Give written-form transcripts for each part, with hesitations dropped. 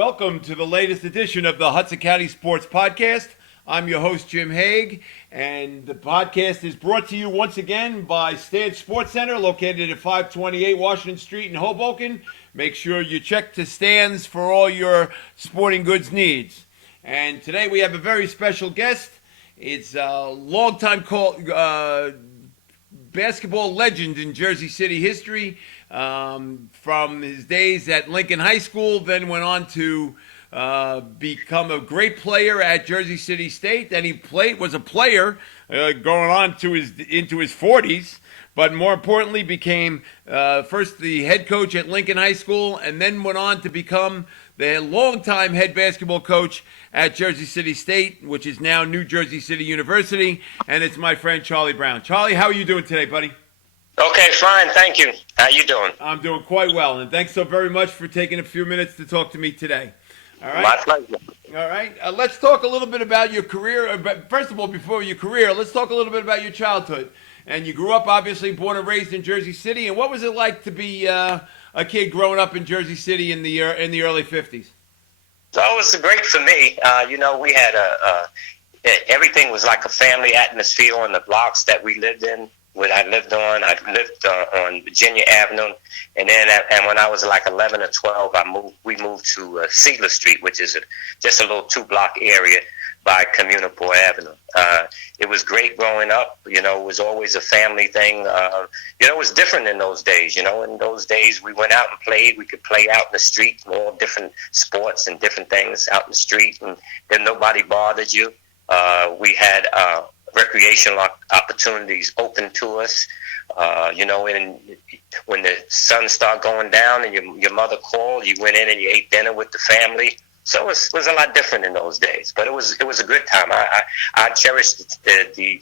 Welcome to the latest edition of the Hudson County Sports Podcast. I'm your host, Jim Haig, and the podcast is brought to you once again by Stad Sports Center, located at 528 Washington Street in Hoboken. Make sure you check the stands for all your sporting goods needs. And today we have a very special guest. It's a longtime basketball legend in Jersey City history. From his days at Lincoln High School, then went on to become a great player at Jersey City State. Then he was a player going on to into his 40s, but more importantly became first the head coach at Lincoln High School, and then went on to become the longtime head basketball coach at Jersey City State, which is now New Jersey City University. And it's my friend Charlie Brown. Charlie, how are you doing today, buddy? Okay, fine. Thank you. How you doing? I'm doing quite well, and thanks so very much for taking a few minutes to talk to me today. All right? My pleasure. All right. Let's talk a little bit about your career. But first of all, before your career, let's talk a little bit about your childhood. And you grew up, obviously, born and raised in Jersey City. And what was it like to be a kid growing up in Jersey City in the early 50s? So it was great for me. We had everything was like a family atmosphere on the blocks that we lived in. I lived on Virginia Avenue, and then when I was like 11 or 12, we moved to Cedar Street, which is just a little 2-block area by Communipaw Avenue. It was great growing up. It was always a family thing. It was different in those days. In those days we went out and played. We could play out in the street, all different sports and different things out in the street, and then nobody bothered you. We had recreational opportunities open to us, and when the sun started going down and your mother called, you went in and you ate dinner with the family. So it was a lot different in those days, but it was a good time. I cherish the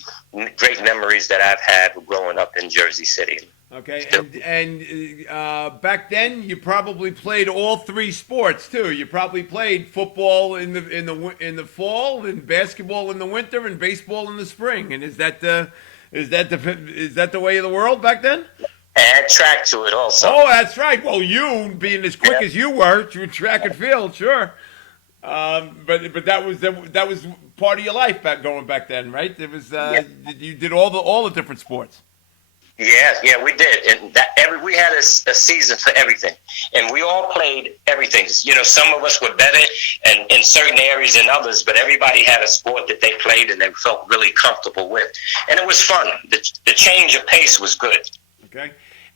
great memories that I've had growing up in Jersey City. Okay, and back then you probably played all three sports too. You probably played football in the fall, and basketball in the winter, and baseball in the spring. And is that the way of the world back then? Add track to it also. Oh, that's right. Well, you being as quick as you were through track and field, sure. But that was part of your life going back then, right? It was you did all the different sports. Yeah, we did, and we had a season for everything, and we all played everything. Some of us were better and in certain areas than others, but everybody had a sport that they played and they felt really comfortable with, and it was fun. The change of pace was good. Okay,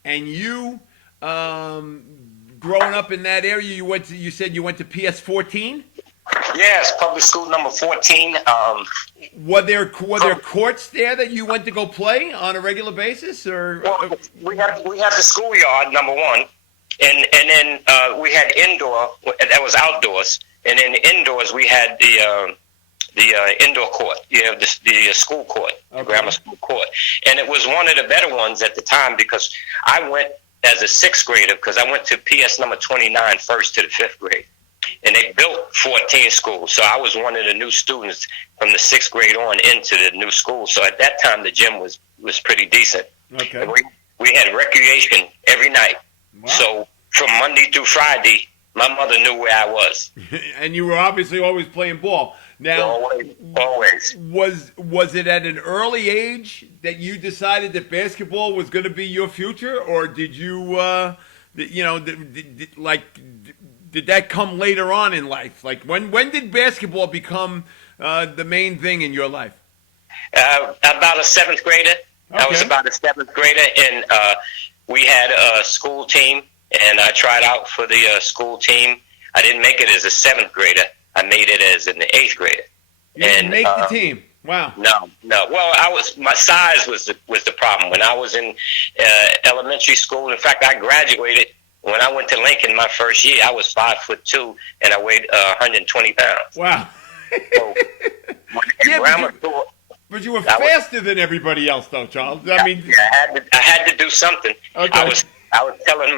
and you, growing up in that area, you said you went to PS 14. Yes, public school number 14. Were there courts there that you went to go play on a regular basis, or? Well, we had the schoolyard number one, and then we had indoor. That was outdoors, and then indoors we had the indoor court. The school court, the grammar school court, and it was one of the better ones at the time because I went as a 6th grader because I went to PS number 29, first to the 5th grade. And they built 14 schools, so I was one of the new students from the 6th grade on into the new school. So at that time, the gym was pretty decent. Okay. And we had recreation every night. Wow. So from Monday through Friday, my mother knew where I was. And you were obviously always playing ball. Now, always. Was it at an early age that you decided that basketball was going to be your future, or did you, did that come later on in life? Like when did basketball become the main thing in your life? About a 7th grader. Okay. I was about a 7th grader, and we had a school team, and I tried out for the school team. I didn't make it as a 7th grader. I made it as an 8th grader. You didn't make the team. Wow. No. Well, my size was the problem when I was in elementary school. In fact, I graduated. When I went to Lincoln my first year, I was 5'2", and I weighed 120 pounds. Wow. So, but you were faster than everybody else, though, Charles. I mean, I had to do something. Okay. I was telling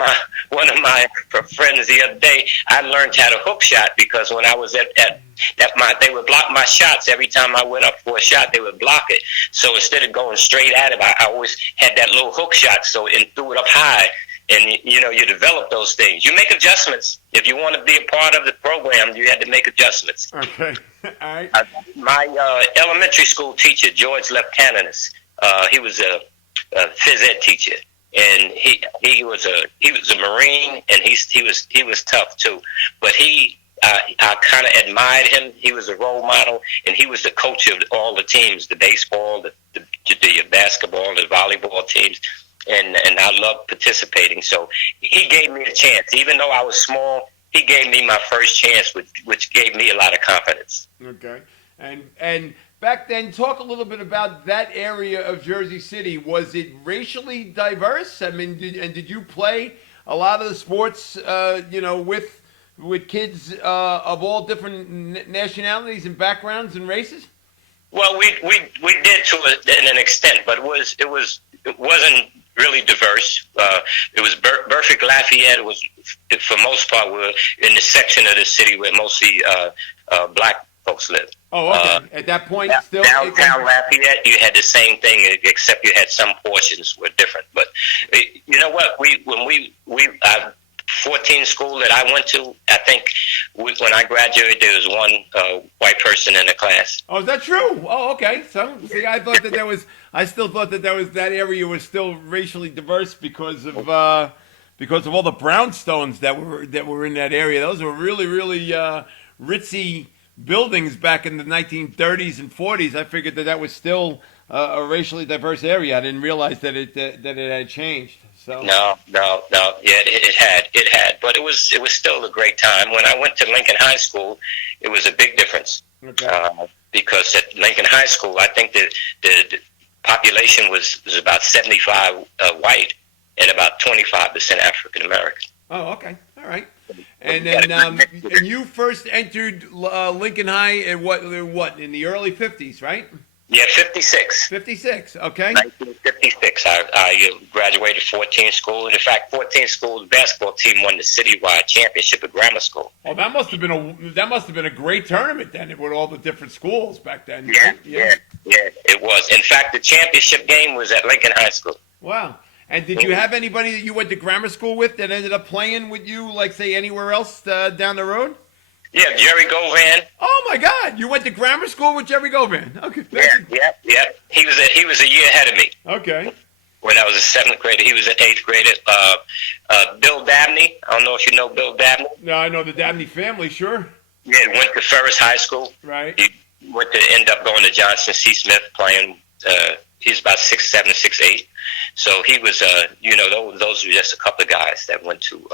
one of my friends the other day, I learned how to hook shot because when I was they would block my shots every time I went up for a shot. They would block it. So instead of going straight at it, I always had that little hook shot. So and threw it up high. and you develop those things. You make adjustments. If you want to be a part of the program, you had to make adjustments. Okay. All right. My elementary school teacher, George Lefkananis, he was a phys ed teacher, and he was a Marine, and he was tough too. But I kind of admired him. He was a role model, and he was the coach of all the teams, the baseball, the basketball, the volleyball teams, and I loved participating. So he gave me a chance. Even though I was small, he gave me my first chance, which gave me a lot of confidence. Okay. And back then, talk a little bit about that area of Jersey City. Was it racially diverse? I mean, did you play a lot of the sports, with kids of all different nationalities and backgrounds and races? Well, we did to an extent, but it wasn't really diverse. It was Burfict Lafayette. It was, for most part, we're in the section of the city where mostly black folks live. Oh, okay. At that point, still downtown Lafayette, you had the same thing, except you had some portions were different. But you know what? When we 14 school that I went to, I think when I graduated, there was one white person in the class. Oh, is that true? Oh, okay. So, see, I still thought that area was still racially diverse because of all the brownstones that were in that area. Those were really, really ritzy buildings back in the 1930s and 40s. I figured that was still a racially diverse area. I didn't realize that it had changed. So no, yeah, it had, but it was still a great time. When I went to Lincoln High School, it was a big difference. Okay. Because at Lincoln High School, I think the population was about 75 white and about 25% African American. Oh, okay, all right. And then and you first entered Lincoln High in what in the early 50s, right? Yeah, 56. 56, okay. 1956. I graduated 14 school. In fact, 14 school basketball team won the citywide championship at grammar school. Oh, that must have been a great tournament then with all the different schools back then. Yeah, right? yeah, it was. In fact, the championship game was at Lincoln High School. Wow. And did you have anybody that you went to grammar school with that ended up playing with you, like, say, anywhere else down the road? Yeah, Jerry Govan. Oh my God! You went to grammar school with Jerry Govan. Okay. Yeah. He was a year ahead of me. Okay. When I was a 7th grader, he was an 8th grader. Bill Dabney. I don't know if you know Bill Dabney. No, I know the Dabney family. Sure. Yeah, went to Ferris High School. Right. He went to end up going to Johnson C. Smith playing. He's about 6'7", 6'8". So he was. Those were just a couple of guys that went to.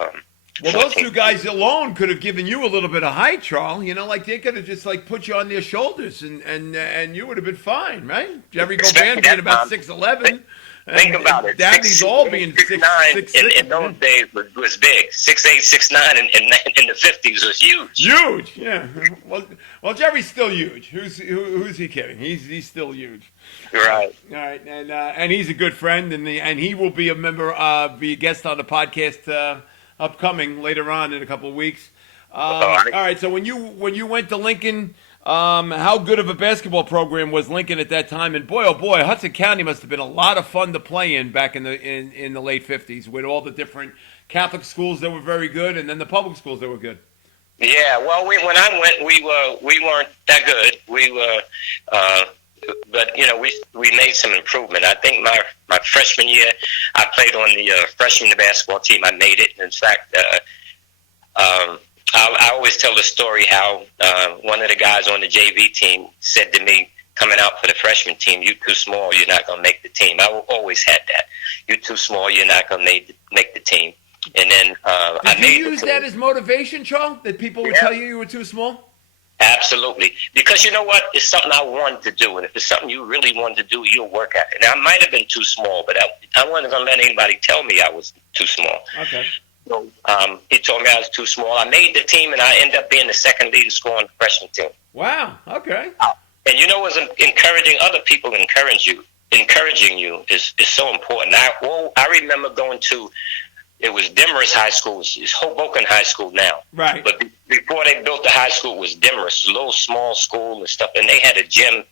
Well, those two guys alone could have given you a little bit of height, Charles. Like they could have just put you on their shoulders and you would have been fine, right? Jerry Govan being about 6'11". Think about it. Dabney's all being 6'6". In those days was big. 6'8", 6'9", and in the 50s was huge. Huge, yeah. Well, Jerry's still huge. Who's he kidding? He's still huge. Right. All right, and he's a good friend, and he will be be a guest on the podcast. Upcoming later on in a couple of weeks. All right. So when you went to Lincoln, how good of a basketball program was Lincoln at that time? And boy, oh boy, Hudson County must have been a lot of fun to play in back in the late 50s with all the different Catholic schools that were very good, and then the public schools that were good. Yeah. Well, when I went, we weren't that good. We were. But we made some improvement. I think my freshman year, I played on the freshman basketball team. I made it. In fact, I always tell the story how one of the guys on the JV team said to me, coming out for the freshman team, "You're too small. You're not going to make the team." I always had that. You're too small. You're not going to make the team. And then Did you use that as motivation, Charles? That people would tell you were too small? Absolutely. Because you know what? It's something I wanted to do. And if it's something you really wanted to do, you'll work at it. Now, I might have been too small, but I wasn't going to let anybody tell me I was too small. Okay. So he told me I was too small. I made the team, and I ended up being the second leading scorer on the freshman team. Wow. Okay. And what's encouraging other people encouraging you is so important. I remember going to, it was Demorest High School. It's Hoboken High School now. Right. But before they built the high school, it was Demorest, a little small school and stuff. And they had a gym,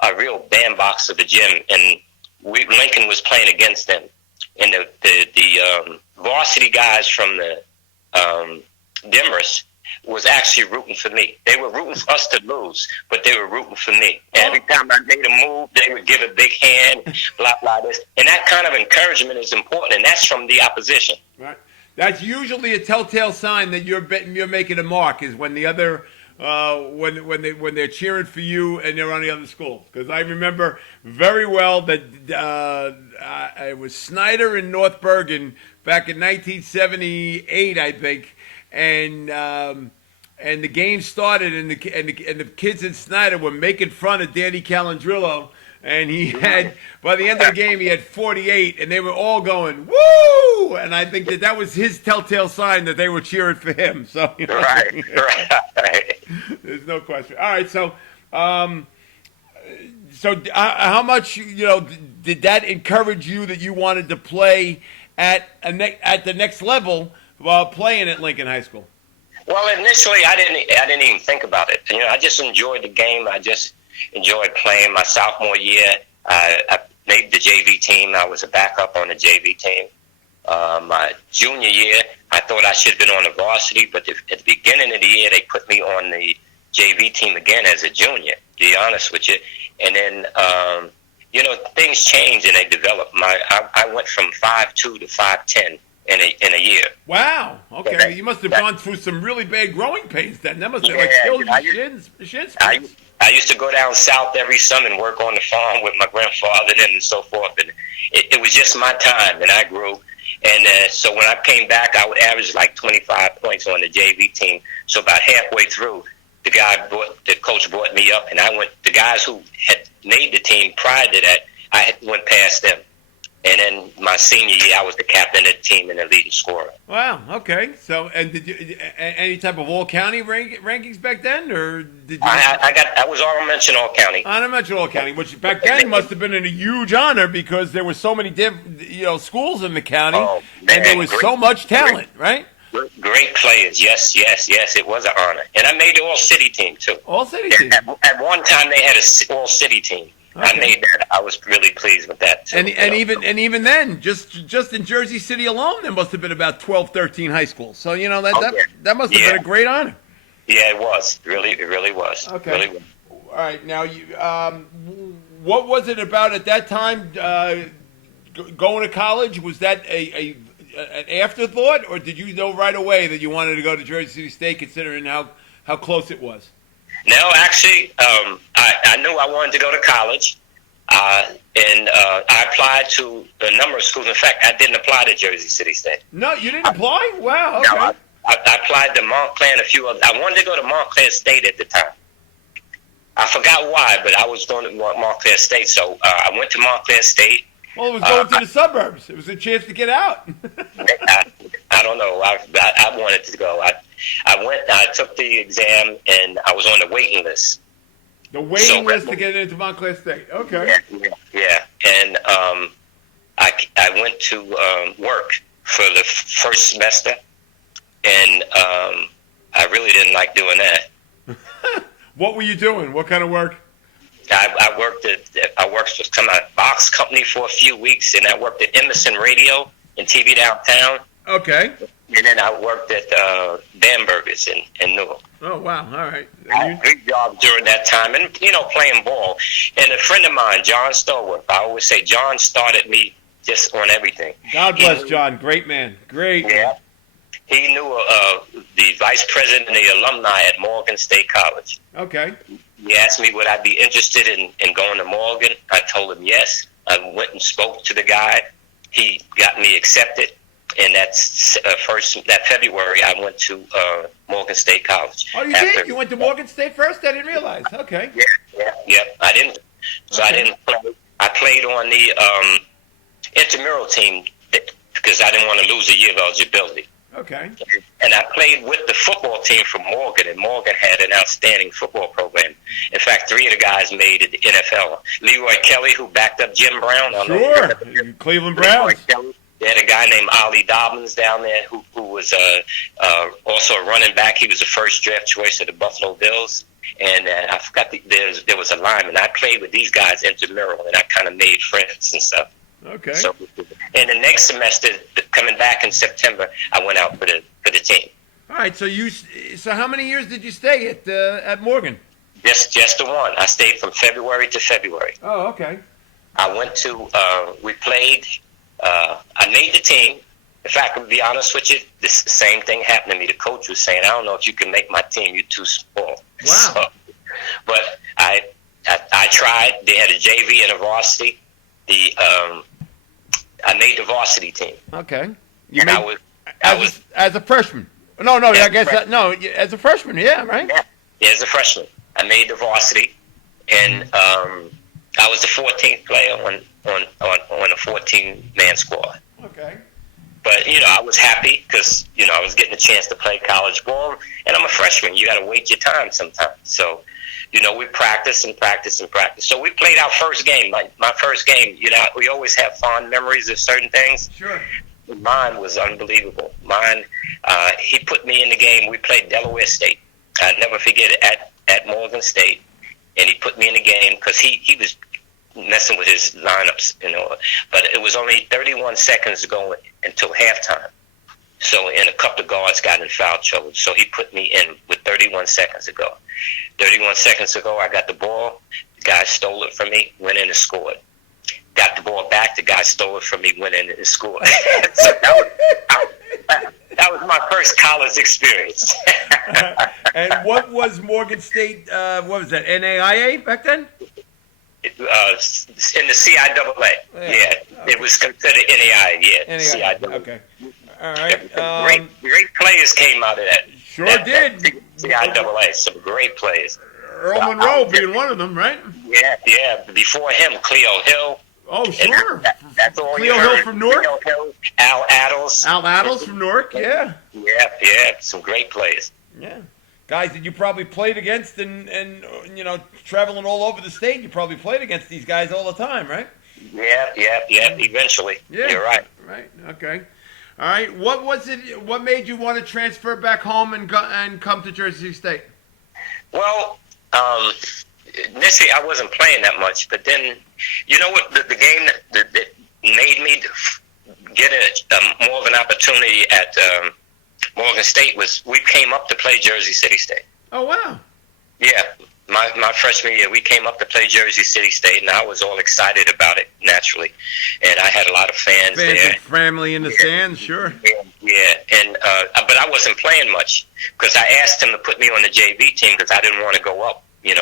a real bandbox of a gym. And Lincoln was playing against them. And varsity guys from the Demers was actually rooting for me. They were rooting for us to lose, but they were rooting for me. Every time I made a move, they would give a big hand, blah, blah, this. And that kind of encouragement is important, and that's from the opposition. Right. That's usually a telltale sign that you're making a mark, is when the other when they're cheering for you and they're on the other school. Because I remember very well that it was Snyder in North Bergen back in 1978, I think, and the game started, and the kids in Snyder were making fun of Danny Calandrillo, and he had, by the end of the game, he had 48, and they were all going, woo! And I think that was his telltale sign that they were cheering for him. So, you know, Right. there's no question. All right, so how much, did that encourage you that you wanted to play at the next level while playing at Lincoln High School? Well, initially, I didn't even think about it. I just enjoyed the game. I just enjoyed playing. My sophomore year, I made the JV team. I was a backup on the JV team. My junior year, I thought I should have been on the varsity, but at the beginning of the year, they put me on the JV team again as a junior, to be honest with you. And then, things change and they develop. I went from 5'2" to 5'10" in a year. Wow. Okay. You must have gone through some really bad growing pains then. That must have killed your shins. I used to go down south every summer and work on the farm with my grandfather and so forth. And it was just my time, and I grew. And so when I came back, I would average like 25 points on the JV team. So about halfway through, the coach brought me up, and the guys who had made the team prior to that, I went past them. And then my senior year, I was the captain of the team and the leading scorer. Wow. Okay. So, and did you any type of all county rankings back then, or did you? I was honorable mention all county. Honorable mention all county, which back then must have been a huge honor because there were so many different, schools in the county, and there was so much talent, right? Great players. Yes. It was an honor, and I made the all city team too. All city team. At one time, they had a all city team. Okay. I made that. I was really pleased with that too. And even then, just in Jersey City alone, there must have been about 12, 13 high schools. So that must have been a great honor. Yeah, it was. It really was. Okay. Really was. All right. Now, what was it about at that time going to college? Was that an afterthought, or did you know right away that you wanted to go to Jersey City State, considering how close it was? No, actually, I knew I wanted to go to college, and I applied to a number of schools. In fact, I didn't apply to Jersey City State. No, you didn't apply? Wow, okay. No, I applied to Montclair and a few others. I wanted to go to Montclair State at the time. I forgot why, but I was going to Montclair State, so I went to Montclair State. Well, it was going to the suburbs. It was a chance to get out. I don't know. I wanted to go. I took the exam, and I was on the waiting list. The waiting list to get into Montclair State. Okay. Yeah. And I went to work for the first semester, and I really didn't like doing that. What were you doing? What kind of work? I worked for some box company for a few weeks, and I worked at Emerson Radio and TV downtown. Okay. And then I worked at Bamberger's in Newell. Oh, wow. All right. I had 3 jobs during that time, and, playing ball. And a friend of mine, John Stallworth, I always say John started me just on everything. God bless John. Great man. Great man. He knew the vice president of the alumni at Morgan State College. Okay. He asked me would I be interested in going to Morgan. I told him yes. I went and spoke to the guy. He got me accepted. And that's that February, I went to Morgan State College. Oh, you did? You went to Morgan State first? I didn't realize. Okay. Yeah. I didn't. So I didn't play. I played on the intramural team because I didn't want to lose a year of eligibility. Okay. And I played with the football team from Morgan, and Morgan had an outstanding football program. In fact, 3 of the guys made it to the NFL. Leroy Kelly, who backed up Jim Brown. Sure. Cleveland Browns. They had a guy named Ollie Dobbins down there who was also a running back. He was the first draft choice of the Buffalo Bills. And I forgot there was a lineman. I played with these guys intramural, and I kind of made friends and stuff. Okay. So, and the next semester, coming back in September, I went out for the team. All right. So how many years did you stay at Morgan? Just the one. I stayed from February to February. Oh, okay. I went to. We played. I made the team. In fact, to be honest with you, the same thing happened to me. The coach was saying, "I don't know if you can make my team. You're too small." Wow. So, but I tried. They had a JV and a varsity. I made the varsity team. Okay. As a freshman. No, I guess as a freshman, yeah, right? Yeah, as a freshman. I made the varsity, and I was the 14th player on a 14-man squad. Okay. But, I was happy because, I was getting a chance to play college ball, and I'm a freshman. You got to wait your time sometimes. So, we practice and practice and practice. So we played our first game. My first game, we always have fond memories of certain things. Sure. Mine was unbelievable. He put me in the game. We played Delaware State. I'll never forget it, at Morgan State. And he put me in the game because he was messing with his lineups, But it was only 31 seconds to go until halftime. So, and a couple of guards got in foul trouble. So he put me in with 31 seconds to go. 31 seconds ago, I got the ball. The guy stole it from me, went in and scored. Got the ball back. The guy stole it from me, went in and scored. So that was my first college experience. And what was Morgan State, what was that, NAIA back then? In the CIAA. Yeah. It was considered NAIA, yeah. CIAA. Okay. All right. Great players came out of that. Sure did. CIAA, some great players. Earl Monroe being one of them, right? Yeah. Before him, Cleo Hill. Oh, sure. That's all Cleo you heard. Hill from Newark? Cleo Hill, Al Addles. Al Addles from Newark, yeah. Yeah. Some great players. Yeah. Guys that you probably played against and traveling all over the state, you probably played against these guys all the time, right? Yeah, eventually. Yeah. You're right. Right, okay. All right, what made you want to transfer back home and come to Jersey State? Well, initially I wasn't playing that much, but then, what, the game that made me get more of an opportunity at Morgan State was we came up to play Jersey City State. Oh, wow. Yeah, my freshman year, we came up to play Jersey City State, and I was all excited about it, naturally. And I had a lot of fans there. And family in the stands, sure. Yeah, and but I wasn't playing much because I asked him to put me on the JV team because I didn't want to go up. I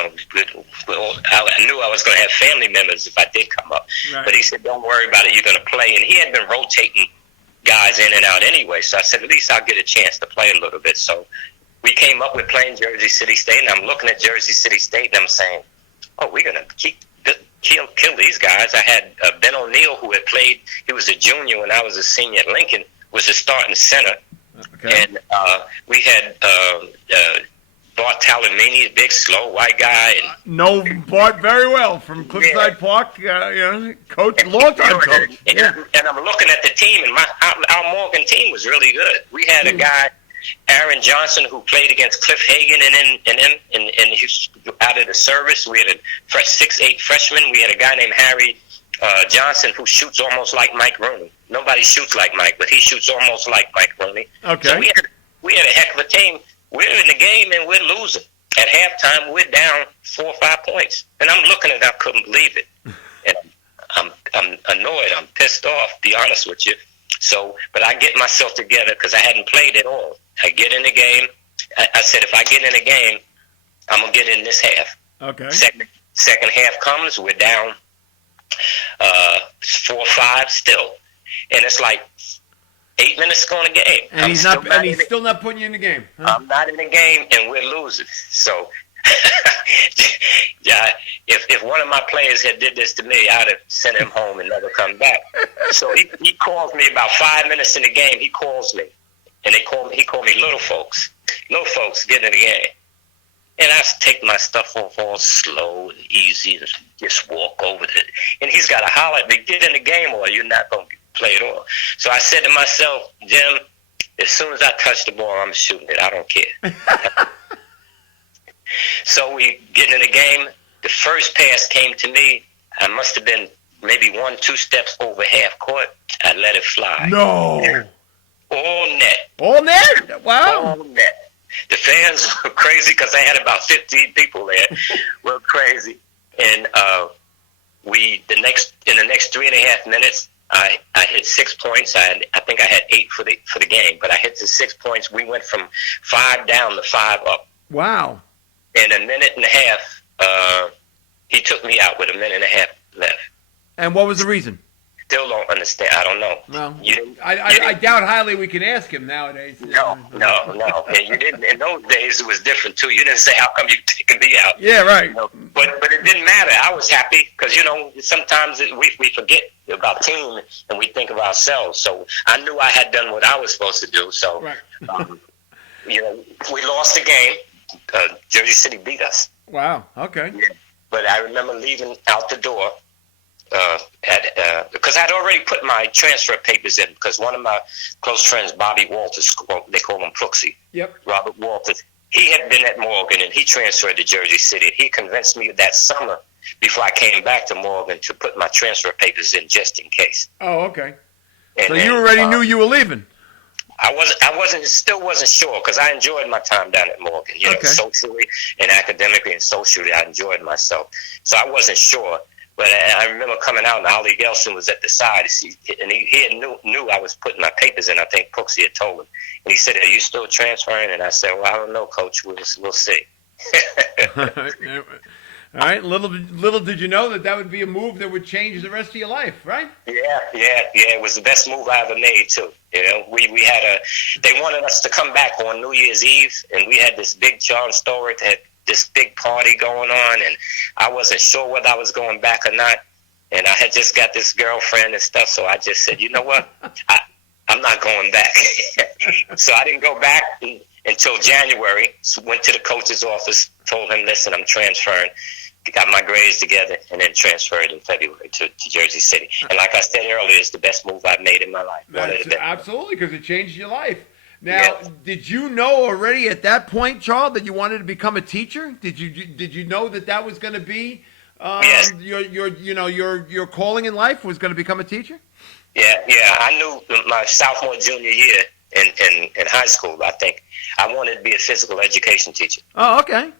knew I was going to have family members if I did come up. Right. But he said, don't worry about it, you're going to play. And he had been rotating guys in and out anyway, so I said, at least I'll get a chance to play a little bit. So we came up with playing Jersey City State, and I'm looking at Jersey City State, and I'm saying, oh, we're going to kill these guys. I had Ben O'Neill, who had played, he was a junior when I was a senior at Lincoln, was the starting center. Okay. And we had Bart Talamini, a big, slow, white guy. Know Bart very well from Cliffside Park, coach, long-time coach. And I'm looking at the team, and our Morgan team was really good. We had a guy, Aaron Johnson, who played against Cliff Hagan and he was out of the service. We had a 6'8" freshman. We had a guy named Harry Johnson who shoots almost like Mike Rooney. Nobody shoots like Mike, but he shoots almost like Mike Rooney. Okay. So we had a heck of a team. We're in the game and we're losing. At halftime, we're down 4 or 5 points, and I'm looking at it. I couldn't believe it. And I'm annoyed. I'm pissed off. To be honest with you. So, but I get myself together because I hadn't played at all. I get in the game. I said, if I get in the game, I'm gonna get in this half. Okay. Second half comes, we're down 4 or 5 still, and it's like 8 minutes to go in the game. And he's still not putting you in the game. Huh? I'm not in the game, and we're losing. So, yeah, if one of my players had did this to me, I'd have sent him home and never come back. So he calls me about 5 minutes in the game. He calls me, and he called me little folks. Little folks, get in the game. And I take my stuff off all slow and easy and just walk over to it. And he's got to holler at me, get in the game or you're not going to play at all. So I said to myself, Jim, as soon as I touch the ball, I'm shooting it. I don't care. So we get in the game. The first pass came to me. I must have been maybe 1-2 steps over half court. I let it fly. No. All net. All net? Wow. All net. The fans were crazy because I had about 15 people there. Were crazy. And in the next 3.5 minutes, I hit 6 points. I think I had 8 for the game, but I hit the 6 points. We went from 5 down to 5 up. Wow. In a minute and a half, he took me out with a minute and a half left. And what was the reason? Still don't understand. I don't know. Well, I doubt highly we can ask him nowadays. No. And you didn't. In those days, it was different too. You didn't say, "How come you taking me out?" Yeah, right. You know, but it didn't matter. I was happy because sometimes we forget about team and we think of ourselves. So I knew I had done what I was supposed to do. So, right. We lost the game. Jersey City beat us. Wow. Okay. Yeah. But I remember leaving out the door. Because I'd already put my transfer papers in because one of my close friends, Bobby Walters, they call him Brooksy. Yep. Robert Walters. He had been at Morgan and he transferred to Jersey City. He convinced me that summer before I came back to Morgan to put my transfer papers in just in case. Oh, okay. And so you already knew you were leaving. Still wasn't sure because I enjoyed my time down at Morgan. Socially and academically and socially, I enjoyed myself. So I wasn't sure. But I remember coming out, and Ali Gelson was at the side, and he knew I was putting my papers in. I think Brooksy had told him. And he said, "Are you still transferring?" And I said, "Well, I don't know, Coach. We'll see." All right. Little did you know that would be a move that would change the rest of your life, right? Yeah. It was the best move I ever made, too. We had they wanted us to come back on New Year's Eve, and we had this big John Stewart that had this big party going on, and I wasn't sure whether I was going back or not. And I had just got this girlfriend and stuff, so I just said, you know what? I'm not going back. So I didn't go back until January. So went to the coach's office, told him, listen, I'm transferring. Got my grades together, and then transferred in February to Jersey City. And like I said earlier, it's the best move I've made in my life. Absolutely, because it changed your life. Now, Did you know already at that point, Charles, that you wanted to become a teacher? Did you know that was going to be yes. your calling in life was going to become a teacher? Yeah. I knew my sophomore, junior year in high school. I think I wanted to be a physical education teacher. Oh, okay.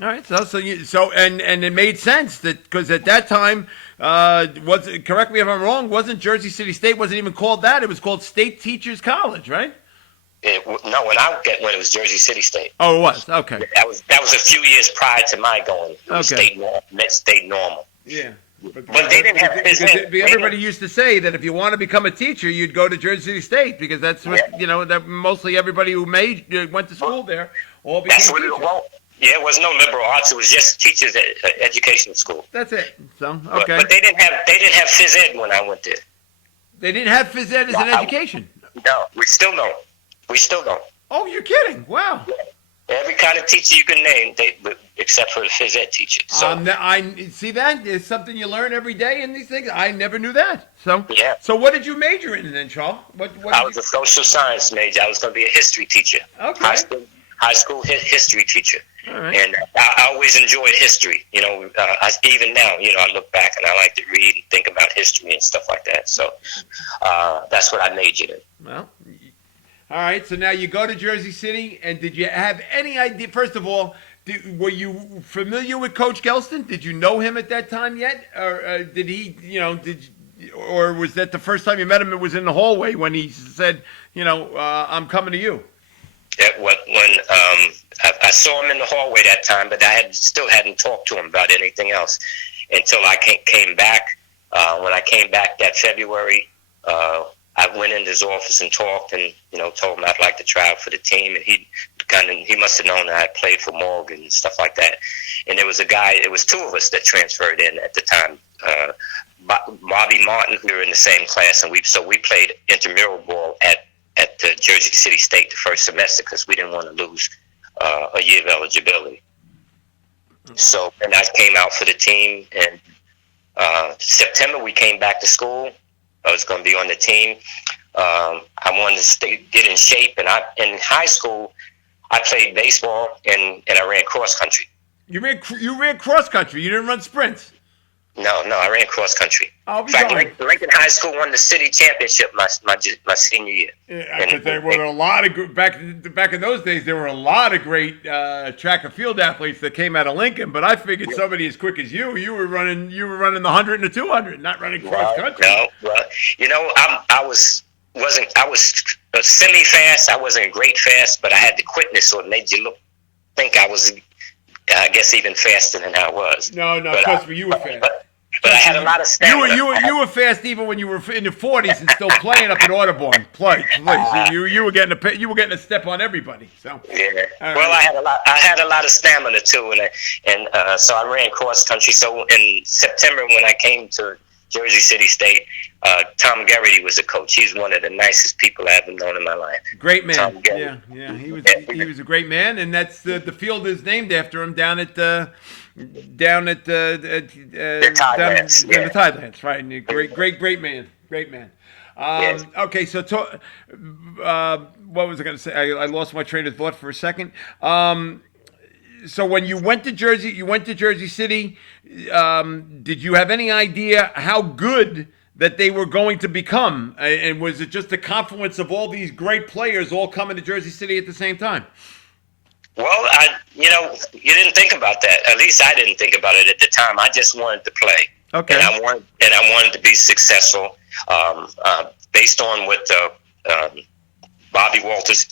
All right. And it made sense because at that time, correct me if I'm wrong, wasn't Jersey City State wasn't even called that? It was called State Teachers College, right? No, when it was Jersey City State. Oh, it was. Okay. That was a few years prior to my going. It was state normal. Yeah. But they didn't have everybody used to say that if you want to become a teacher, you'd go to Jersey City State because that's what that mostly everybody who went to school there all became teachers. It was no liberal arts. It was just teachers education school. That's it. So okay. But they didn't have phys ed when I went there. They didn't have phys ed as an education. No, we still don't. Oh, you're kidding! Wow. Yeah. Every kind of teacher you can name, except for the phys ed teacher. So I see that it's something you learn every day in these things. I never knew that. So yeah. So what did you major in then, Charles? I was a social science major. I was going to be a history teacher. Okay. High school history teacher. All right. And I always enjoyed history. Even now, I look back and I like to read and think about history and stuff like that. So that's what I majored in. Well. All right, so now you go to Jersey City, and did you have any idea? First of all, were you familiar with Coach Gelston? Did you know him at that time yet, or did he? Or was that the first time you met him? It was in the hallway when he said, "I'm coming to you." Yeah, when I saw him in the hallway that time, but I still hadn't talked to him about anything else until I came back. When I came back that February. I went into his office and talked and, told him I'd like to try out for the team. And he must have known that I played for Morgan and stuff like that. And there was two of us that transferred in at the time. Bobby Martin, we were in the same class, and we played intramural ball at Jersey City State the first semester because we didn't want to lose a year of eligibility. So, and I came out for the team, and September we came back to school. I was going to be on the team. I wanted to get in shape, and in high school, I played baseball and I ran cross country. You ran cross country. You didn't run sprints. No, I ran cross country. I'll In be fact, darned. Lincoln High School won the city championship my senior year. Yeah, because there were a lot of back in those days. There were a lot of great track and field athletes that came out of Lincoln. But I figured somebody as quick as you were running the 100 and the 200, not running cross country. No, well, I was semi fast. I wasn't great fast, but I had the quickness, so it made you think I was, I guess, even faster than I was. No, trust me, you were fast. But I had a lot of stamina. You were fast even when you were in the 40s and still playing up in Audubon. Please. You were getting a step on everybody. So yeah. Right. Well, I had a lot of stamina too, and so I ran cross country. So in September when I came to Jersey City State, Tom Garrity was the coach. He's one of the nicest people I've ever known in my life. Great man. Yeah. He was a great man, and that's the field is named after him down at the Tidelands. The Tidelands, right? And great man. Yes. Okay, so what was I going to say? I lost my train of thought for a second. So when you went to Jersey City. Did you have any idea how good that they were going to become? And was it just a confluence of all these great players all coming to Jersey City at the same time? Well, you didn't think about that. At least I didn't think about it at the time. I just wanted to play. Okay. And I wanted to be successful. Based on what Bobby Walters,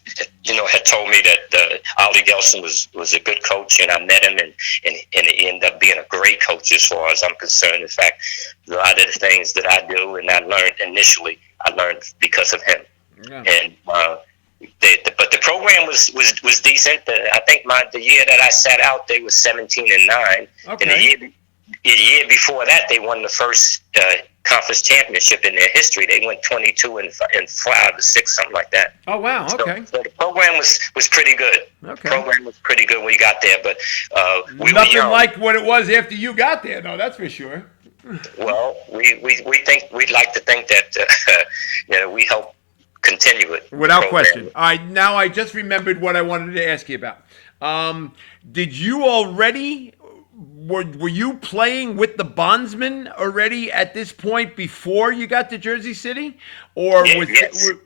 had told me that Ollie Gelson was a good coach, and I met him, and he ended up being a great coach as far as I'm concerned. In fact, a lot of the things that I do and I learned initially, I learned because of him. Yeah. And but the program was decent. I think the year that I sat out, they was 17-9. Okay. And the year before that, they won the first conference championship in their history. They went 22-5 or 6, something like that. Oh wow! Okay. So the program was pretty good. Okay. The program was pretty good when we got there, but we nothing were young. like what it was after you got there. No, that's for sure. Well, we'd like to think that we helped continue it without question. All right, now I just remembered what I wanted to ask you about. Did you already? Were you playing with the Bondsmen already at this point before you got to Jersey City, or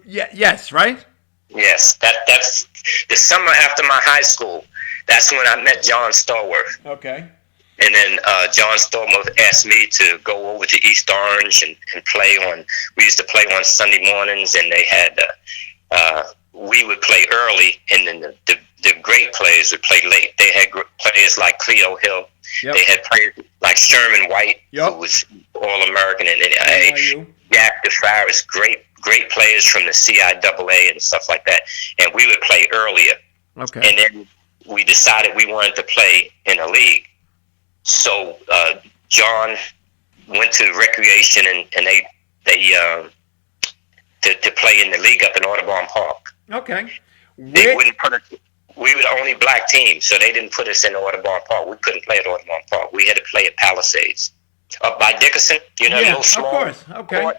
yes, right? Yes, that's the summer after my high school. That's when I met John Starworth. Okay. And then John Starworth asked me to go over to East Orange and play on. We used to play on Sunday mornings, and they had we would play early, and then the great players would play late. They had players like Cleo Hill. Yep. They had players like Sherman White, who was All-American, and Jack DeFaris, great players from the CIAA and stuff like that. And we would play earlier. Okay. And then we decided we wanted to play in a league. So John went to recreation, and they to play in the league up in Audubon Park. Okay. They wouldn't put us. We were the only black team, so they didn't put us in Audubon Park. We couldn't play at Audubon Park. We had to play at Palisades, up by Dickerson. The little small. Of course. Okay. Court.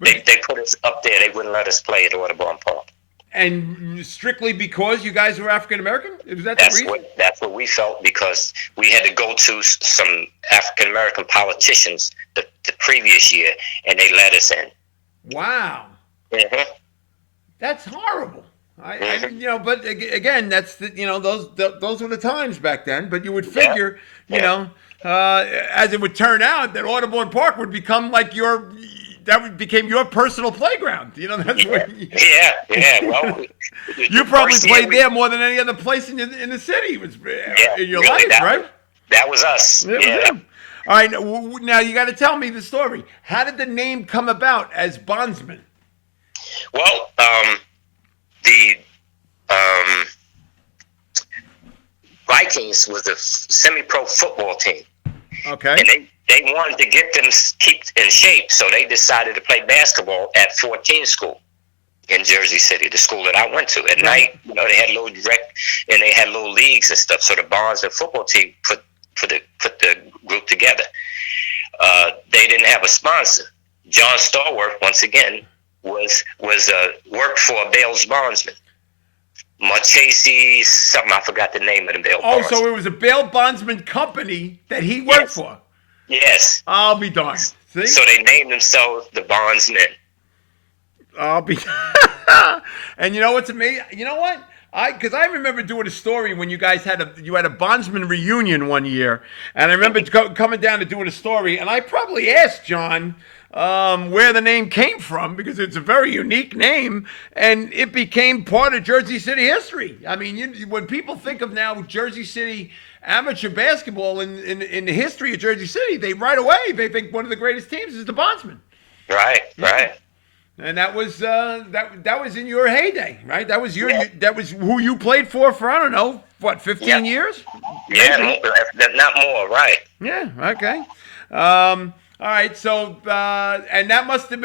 They put us up there. They wouldn't let us play at Audubon Park. And strictly because you guys were African American? Is that the reason? That's what we felt, because we had to go to some African American politicians the previous year, and they let us in. Wow. Mm-hmm. That's horrible. But again, that's those were the times back then. But you would figure, as it would turn out, that Audubon Park would become like became your personal playground. That's what. Well, you probably played there more than any other place in the city. In your life, right? That was us. Yeah. All right. Now you got to tell me the story. How did the name come about as Bondsman? Well, the Vikings was a semi-pro football team. Okay. And they wanted to get them keep in shape, so they decided to play basketball at 14 School in Jersey City, the school that I went to. At night, they had little and they had little leagues and stuff. So the Bondsman football team put the group together. They didn't have a sponsor. John Starworth, once again, was worked for Bales Bondsman. Marchese, something, I forgot the name of the Bale Bondsman. So it was a Bale Bondsman company that he worked for. Yes. I'll be darned. See? So they named themselves the Bondsmen. I'll be. And you know what's amazing? You know what? Because I remember doing a story when you guys had a bondsman reunion one year, and I remember coming down to doing a story, and I probably asked John where the name came from because it's a very unique name, and it became part of Jersey City history. I mean, when people think of now Jersey City amateur basketball in the history of Jersey City, they think one of the greatest teams is the Bondsmen. Right, Yeah. right. And that was that was in your heyday, right? That was that was who you played for I don't know, what, 15 years? Yeah, not more, right? Yeah. Okay. All right. So and that must have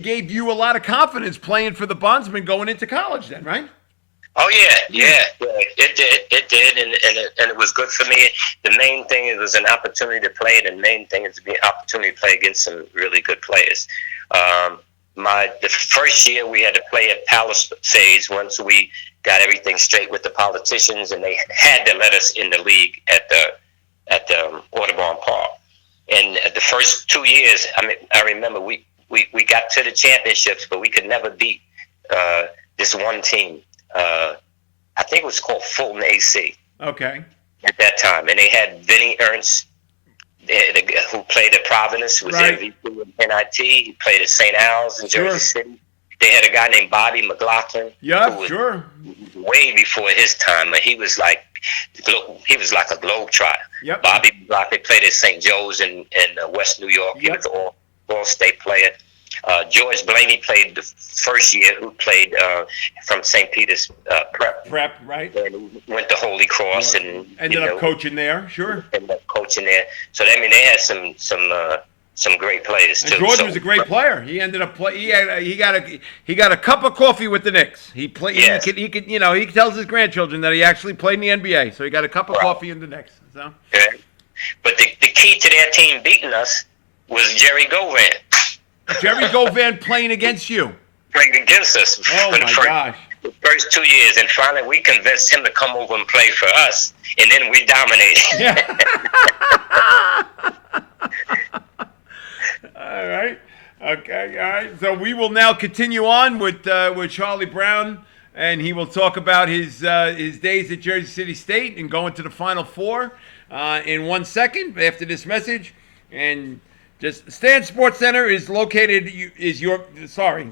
gave you a lot of confidence playing for the Bondsmen going into college, then, right? Oh yeah. It did, and it was good for me. The main thing, it was an opportunity to play. The main thing is to be an opportunity to play against some really good players. The first year we had to play at Palisades once we got everything straight with the politicians, and they had to let us in the league at the Audubon Park. And the first 2 years, I remember we got to the championships, but we could never beat this one team. I think it was called Fulton AC. Okay. At that time, and they had Vinny Ernst, who played at Providence, who was MVP in NIT. He played at St. Al's in Jersey City. They had a guy named Bobby McLaughlin. Yeah, who was sure. Way before his time. He was like a globetrotter. Yep. Bobby McLaughlin played at St. Joe's in West New York. He was an all-state player. George Blaney played the first year, who played from St. Peter's Prep. Prep, right. And went to Holy Cross and ended up coaching there, sure. Ended up coaching there. So they had some great players too. And George was a great player. He ended up he got a cup of coffee with the Knicks. He played. Yes. He could he tells his grandchildren that he actually played in the NBA. So he got a cup of coffee in the Knicks. So. Yeah. But the key to their team beating us was Jerry Govan. Jerry Govan playing against you. Playing against us. Oh my gosh. The first 2 years, and finally we convinced him to come over and play for us, and then we dominated. Yeah. All right. Okay. All right. So we will now continue on with Charlie Brown, and he will talk about his days at Jersey City State and going to the Final Four in 1 second after this message. And Stan Sports Center is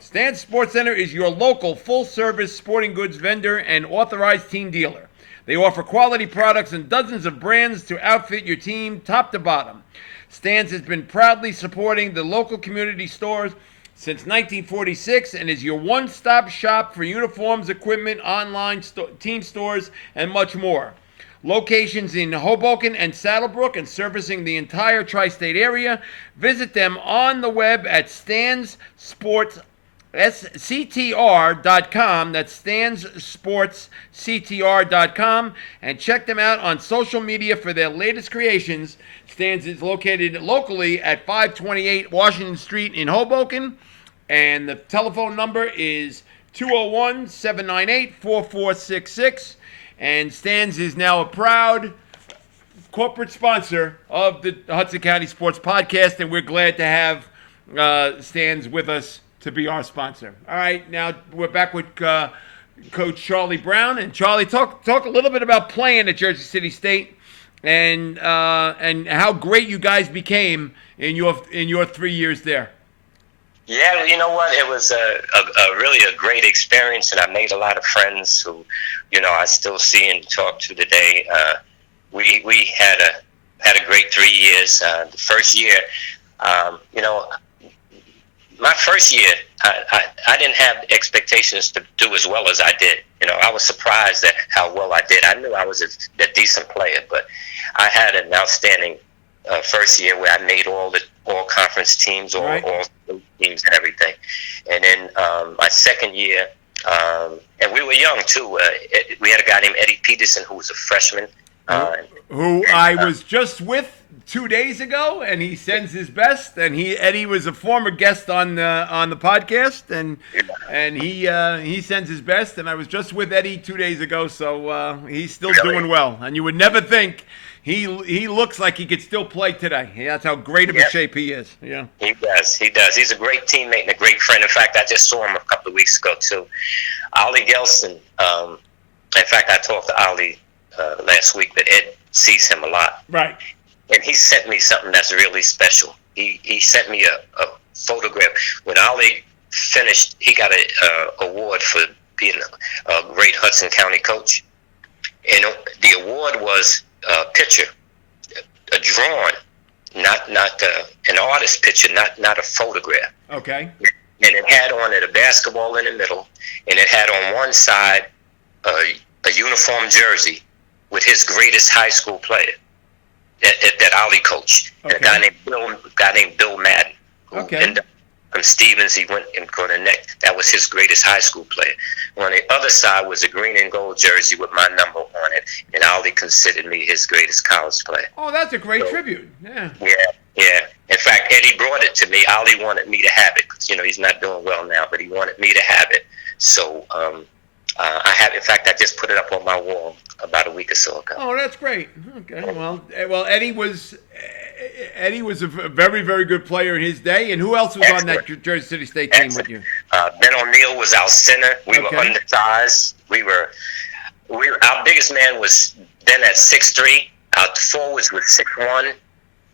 Stan Sports Center is your local full-service sporting goods vendor and authorized team dealer. They offer quality products and dozens of brands to outfit your team top to bottom. Stan's has been proudly supporting the local community stores since 1946 and is your one-stop shop for uniforms, equipment, online team stores, and much more. Locations in Hoboken and Saddlebrook and servicing the entire tri-state area. Visit them on the web at stansportsctr.com. That's stansportsctr.com. And check them out on social media for their latest creations. Stan's is located locally at 528 Washington Street in Hoboken. And the telephone number is 201-798-4466. And Stan's is now a proud corporate sponsor of the Hudson County Sports Podcast, and we're glad to have Stan's with us to be our sponsor. All right, now we're back with Coach Charlie Brown. And Charlie, talk a little bit about playing at Jersey City State and how great you guys became in your 3 years there. Yeah, you know what? It was really a great experience, and I made a lot of friends who, I still see and talk to today. We had a great 3 years. The first year, my first year, I didn't have expectations to do as well as I did. I was surprised at how well I did. I knew I was a decent player, but I had an outstanding first year where I made all conference teams, all teams and everything. And then my second year, and we were young too. We had a guy named Eddie Peterson who was a freshman. Who I was just with 2 days ago, and he sends his best. And Eddie was a former guest on the podcast, and he sends his best. And I was just with Eddie 2 days ago, so he's still doing well. And you would never think he looks like he could still play today. That's how great of a shape he is. Yeah, he does. He's a great teammate and a great friend. In fact, I just saw him a couple of weeks ago too. Ollie Gelson. In fact, I talked to Ollie last week, but Ed sees him a lot. Right. And he sent me something that's really special. He sent me a photograph. When Ollie finished, he got an award for being a great Hudson County coach. And the award was a picture, a drawing, not an artist picture, not a photograph. Okay. And it had on it a basketball in the middle, and it had on one side a uniform jersey with his greatest high school player that Ollie coached. Okay. And a guy named Bill Madden, who ended up from Stevens. He went and got a neck. That was his greatest high school player. On the other side was a green and gold jersey with my number on it, and Ollie considered me his greatest college player. Oh, that's a great tribute. Yeah. Yeah. In fact, Eddie brought it to me. Ollie wanted me to have it because, he's not doing well now, but he wanted me to have it. So I have. In fact, I just put it up on my wall about a week or so ago. Oh, that's great. Okay. Well, Eddie was a very, very good player in his day. And who else was on that Jersey City State team with you? Ben O'Neill was our center. We were undersized. Our biggest man was then at 6'3". Our forwards were 6'1".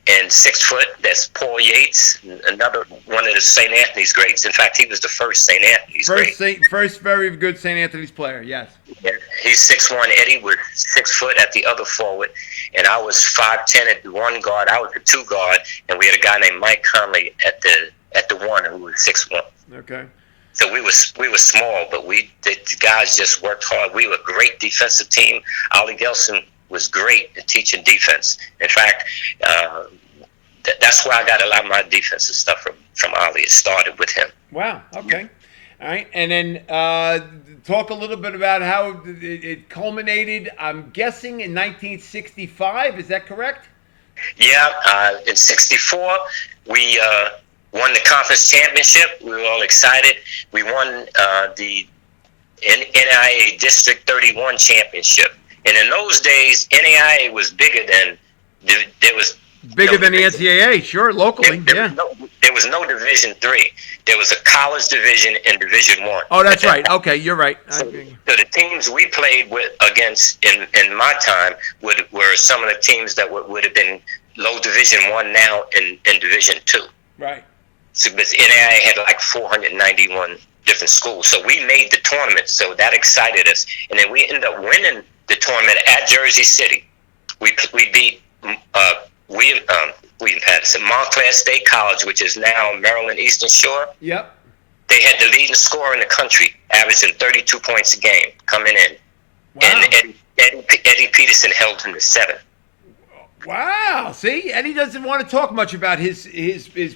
And 6 foot, that's Paul Yates, another one of the St. Anthony's greats. In fact, he was the first St. Anthony's great. First very good St. Anthony's player, yes. Yeah, he's 6'1". Eddie was 6 foot at the other forward, and I was 5'10" at the one guard. I was the two guard, and we had a guy named Mike Conley at the one who was 6'1". Okay. So we were small, but the guys just worked hard. We were a great defensive team. Ollie Gelson was great at teaching defense. In fact, that's where I got a lot of my defensive stuff from Ollie. It started with him. Wow. Okay. All right. And then talk a little bit about how it culminated, I'm guessing, in 1965. Is that correct? Yeah. In 64, we won the conference championship. We were all excited. We won the NAIA District 31 championship. And in those days, NAIA was bigger than bigger than the NCAA, sure, locally. There was no Division III. There was a college division and Division I. Oh, that's right. Okay, you're right. So the teams we played with in my time were some of the teams that would have been low Division I now in Division II. Right. So because NAIA had like 491 different schools, so we made the tournament. So that excited us, and then we ended up winning the tournament at Jersey City. We beat William Patterson, Montclair State College, which is now Maryland Eastern Shore. Yep. They had the leading scorer in the country, averaging 32 points a game coming in. Wow. And Eddie Peterson held him to 7. Wow. See, Eddie doesn't want to talk much about his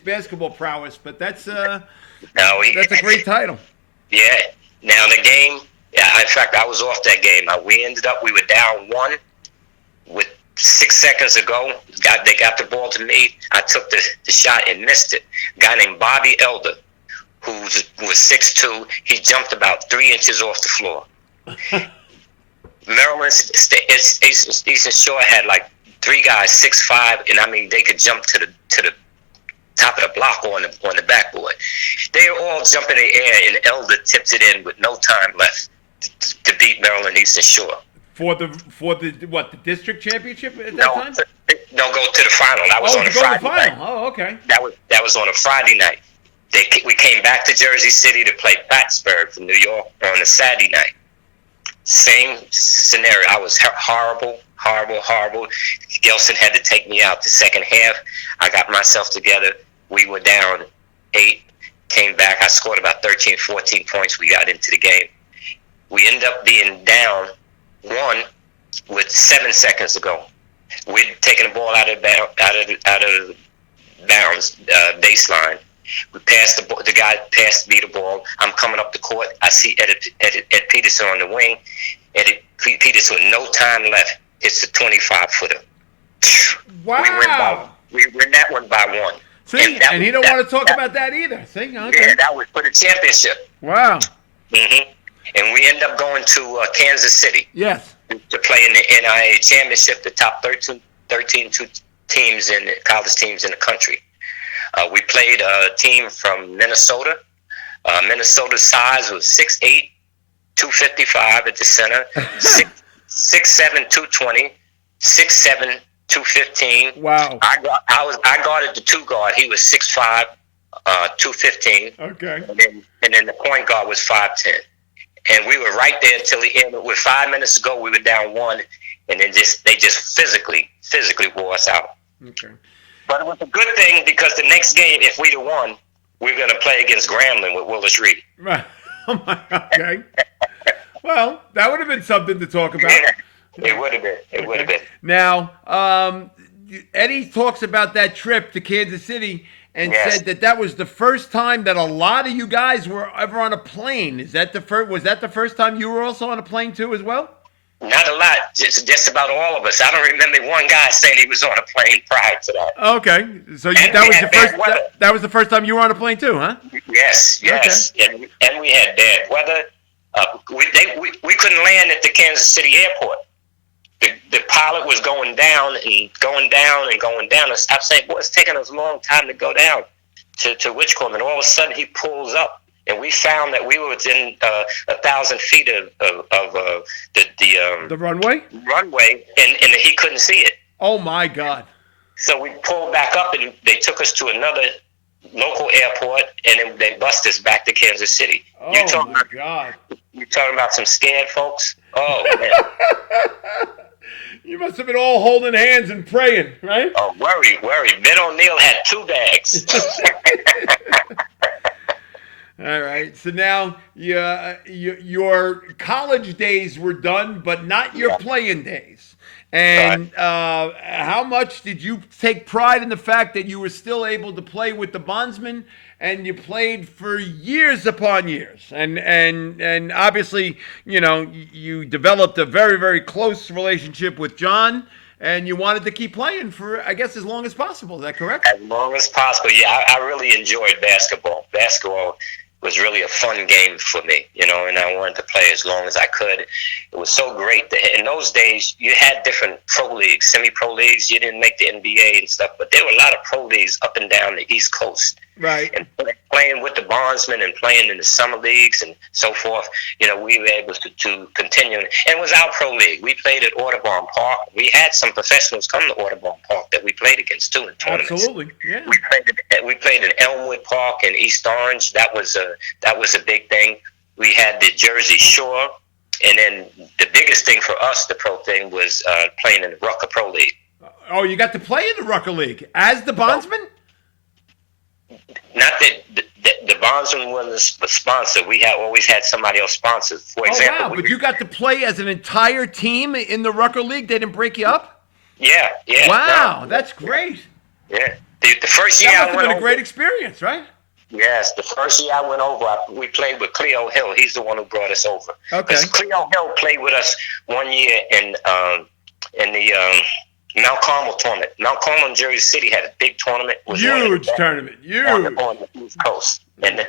basketball prowess, but that's a great title. Yeah. Now the game. Yeah, in fact, I was off that game. We were down 1 with 6 seconds to go. They got the ball to me. I took the shot and missed it. A guy named Bobby Elder, who was 6'2", he jumped about 3 inches off the floor. Maryland Eastern Shore had like 3 guys, 6'5", and I mean they could jump to the top of the block on the backboard. They were all jumping in the air, and Elder tipped it in with no time left to beat Maryland Eastern Shore. For the the district championship at that time? No, go to the final. That was on a Friday night. Oh, okay. That was on a Friday night. We came back to Jersey City to play Plattsburgh from New York on a Saturday night. Same scenario. I was horrible. Gelson had to take me out the second half. I got myself together. We were down 8, came back. I scored about 13, 14 points. We got into the game. We ended up being down 1 with 7 seconds to go. We'd taken the ball out of bounds, baseline. We passed the ball. The guy passed me the ball. I'm coming up the court. I see Ed Peterson on the wing. Ed Peterson with no time left. It's a 25-footer. Wow. We win that one by one. See, and he don't want to talk about that either. See, okay. Yeah, that was for the championship. Wow. And we end up going to Kansas City. Yes. To play in the NIA championship, the top 13 teams in college teams in the country. We played a team from Minnesota. Minnesota's size was 6'8", 255 at the center, 6'7", 220, 6'7", 215. Wow. I guarded the two guard. He was 6'5", 215. Okay. And then the point guard was 5'10". And we were right there until the end. With 5 minutes to go, we were down one, and then they just physically wore us out. Okay. But it was a good thing because the next game, if we'd have won, we were going to play against Grambling with Willis Reed. Right. Oh my. Okay. Well, that would have been something to talk about. It would have been. It would have been. Now, Eddie talks about that trip to Kansas City and Yes. said that was the first time that a lot of you guys were ever on a plane. Is that the first? Was that the first time you were also on a plane too, as well? Not a lot. Just about all of us. I don't remember one guy saying he was on a plane prior to that. Okay, so that was the first. That was the first time you were on a plane too, huh? Yes. Okay. And we had bad weather. We couldn't land at the Kansas City airport. The pilot was going down and going down and going down. And I'm saying, boy, it's taking us a long time to go down to Wichcombe. And all of a sudden he pulls up. And we found that we were within 1,000 feet of the runway? Runway, and he couldn't see it. Oh, my God. So we pulled back up, and they took us to another local airport, and then they bussed us back to Kansas City. Oh, my God. You're talking about some scared folks? Oh, man. You must have been all holding hands and praying, right? Oh, worry. Ben O'Neill had 2 bags. All right. So now your college days were done, but not your playing days. And how much did you take pride in the fact that you were still able to play with the Bondsmen, and you played for years upon years, and obviously, you developed a very, very close relationship with John, and you wanted to keep playing for, I guess, as long as possible. Is that correct? As long as possible. Yeah, I really enjoyed basketball. Basketball was really a fun game for me, and I wanted to play as long as I could. It was so great. In those days, you had different pro leagues, semi-pro leagues. You didn't make the NBA and stuff, but there were a lot of pro leagues up and down the East Coast. Right. And playing with the Bondsmen and playing in the summer leagues and so forth, we were able to continue. And it was our pro league. We played at Audubon Park. We had some professionals come to Audubon Park that we played against too in tournaments. Absolutely, yeah. We played at Elmwood Park in East Orange. That was a big thing. We had the Jersey Shore, and then the biggest thing for us, the pro thing, was playing in the Rucker Pro League. Oh, you got to play in the Rucker League as the Bondsman? Not that the Bondsman was the sponsor. We always had somebody else sponsor. For example, wow, but you got to play as an entire team in the Rucker League? They didn't break you up? Yeah. Wow, that's great. Yeah. The first year that I must went have been over, a great experience, right? Yes, the first year I went over, we played with Cleo Hill. He's the one who brought us over. Okay. Because Cleo Hill played with us one year in the Mount Carmel tournament. Mount Carmel in Jersey City had a big tournament. Huge tournament. Huge. On the East Coast. And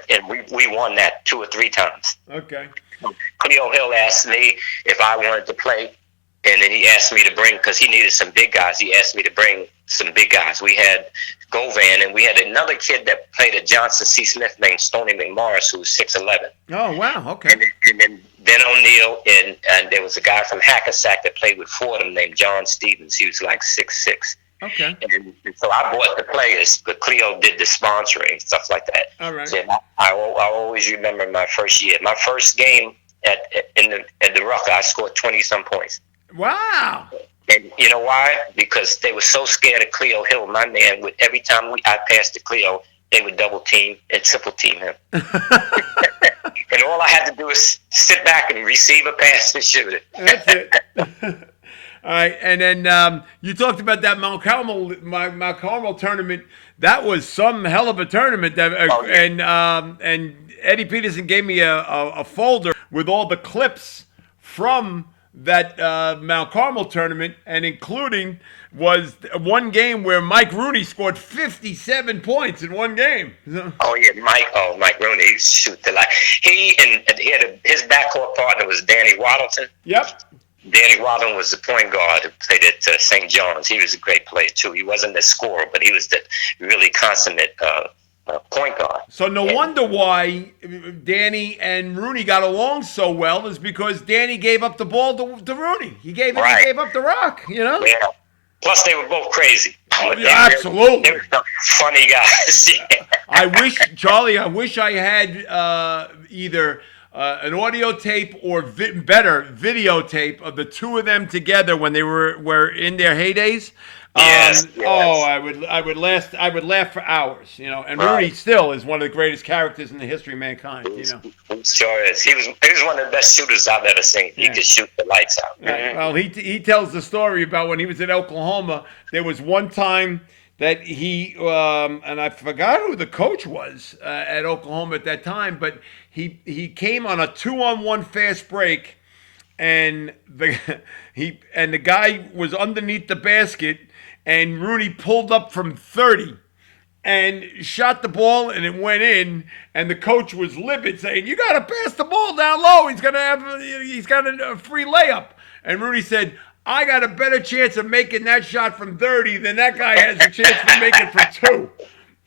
we won that 2 or 3 times. Okay. Cleo Hill asked me if I wanted to play, and then he asked me to bring, because he needed some big guys, he asked me to bring some big guys. We had Govan, and we had another kid that played at Johnson C. Smith named Stoney McMorris, who was 6'11". Oh, wow, okay. And then Ben O'Neill, and there was a guy from Hackensack that played with Fordham named John Stevens. He was like 6'6". Okay. And so I bought the players, but Cleo did the sponsoring, stuff like that. All right. So I always remember my first year. My first game at the Rucker, I scored 20-some points. Wow. And you know why? Because they were so scared of Cleo Hill. My man, every time I passed to Cleo, they would double team and triple team him. And all I had to do is sit back and receive a pass and shoot it. That's it. All right, and then you talked about that Mount Carmel tournament. That was some hell of a tournament. And Eddie Peterson gave me a folder with all the clips from that Mount Carmel tournament, and including was one game where Mike Rooney scored 57 points in one game. Oh yeah, Mike Rooney, he shoot the light. His backcourt partner was Danny Waddleton. Yep. Danny Waddleton was the point guard who played at St. John's. He was a great player too. He wasn't the scorer, but he was the really consummate point guard. So no wonder why Danny and Rooney got along so well is because Danny gave up the ball to Rooney. He gave up the rock, you know? Yeah. Plus, they were both crazy. Yeah, absolutely. They were some funny guys. I wish I had either an audio tape or better videotape of the two of them together when they were in their heydays. Yes. Oh, I would laugh for hours, you know. And Rooney still is one of the greatest characters in the history of mankind, you know. He sure is. He was one of the best shooters I've ever seen. He could shoot the lights out. Right. Well, he tells the story about when he was at Oklahoma. There was one time that he and I forgot who the coach was at Oklahoma at that time, but he came on a 2-on-1 fast break, and the guy was underneath the basket. And Rooney pulled up from 30 and shot the ball, and it went in. And the coach was livid, saying, "You got to pass the ball down low. He's got a free layup." And Rooney said, "I got a better chance of making that shot from 30 than that guy has a chance to make it from 2."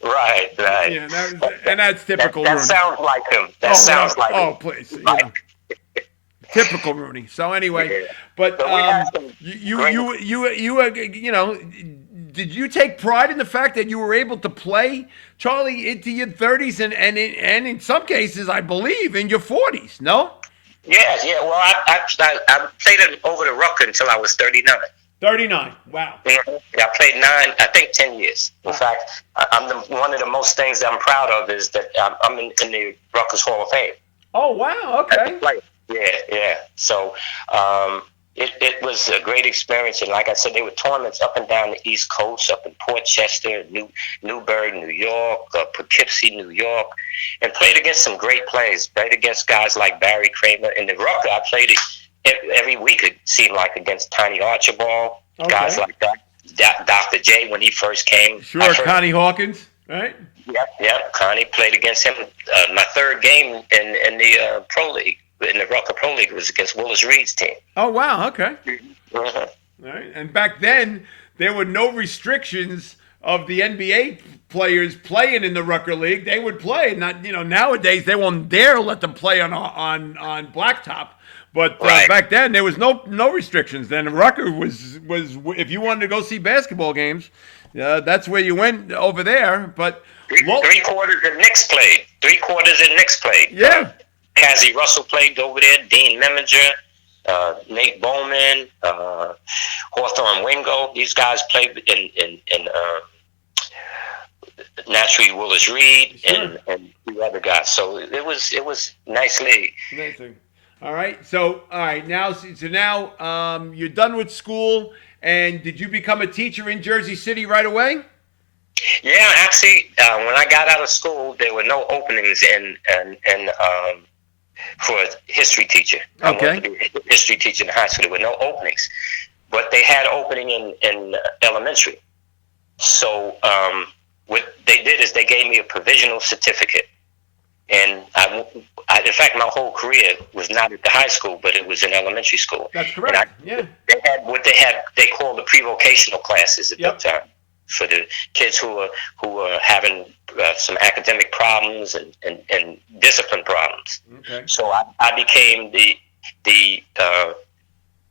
Right. Yeah, and that's typical that Rooney. Sounds like him. That sounds like him. Oh, please. You know. Typical Rooney. So anyway, but you know, did you take pride in the fact that you were able to play, Charlie, into your 30s and in some cases, I believe, in your 40s? No. Yeah. Well, I played it over the Rucker until I was 39. 39. Wow. Mm-hmm. I played 10 years. In fact, one of the most things that I'm proud of is that I'm in the Rutgers Hall of Fame. Oh wow. Okay. Yeah. So it was a great experience, and like I said, there were tournaments up and down the East Coast, up in Port Chester, Newburgh, New York, Poughkeepsie, New York, and played against some great players. Played against guys like Barry Kramer. In the Rucker, I played it every week. It seemed like against Tiny Archibald, guys like that. Dr. J when he first came. Sure, Connie Hawkins, right? Yep. Connie played against him. My third game in the Pro League. In the Rucker Pro League was against Willis Reed's team. Oh wow! Okay. Mm-hmm. All right. And back then there were no restrictions of the NBA players playing in the Rucker League. They would play. Not nowadays they won't dare let them play on blacktop. But back then there was no restrictions. Then Rucker was if you wanted to go see basketball games, that's where you went over there. But three quarters of Knicks played. Yeah. Cassie Russell played over there, Dean Meminger, Nate Bowman, Hawthorne Wingo. These guys played in naturally Willis Reed and two other guys. So it was nice league. Amazing. All right. Now you're done with school, and did you become a teacher in Jersey City right away? Yeah, actually, when I got out of school, there were no openings for a history teacher. Okay. I wanted to be a history teacher in high school. There were no openings, but they had opening in elementary. So what they did is they gave me a provisional certificate, and I in fact, my whole career was not at the high school, but it was in elementary school. That's correct. They had what they called the pre-vocational classes at that time for the kids who were having some academic problems and discipline problems. Okay. So I became the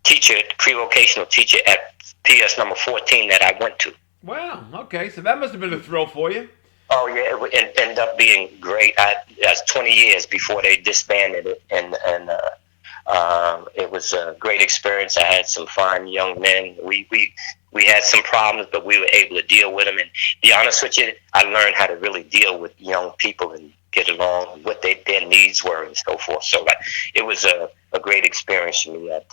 teacher, pre-vocational teacher at PS number 14 that I went to. Wow. Okay. So that must have been a thrill for you. Oh yeah, it ended up being great. That's 20 years before they disbanded it, and it was a great experience. I had some fine young men. We had some problems, but we were able to deal with them. And to be honest with you, I learned how to really deal with young people and get along, what their needs were, and so forth. So it was a great experience for me at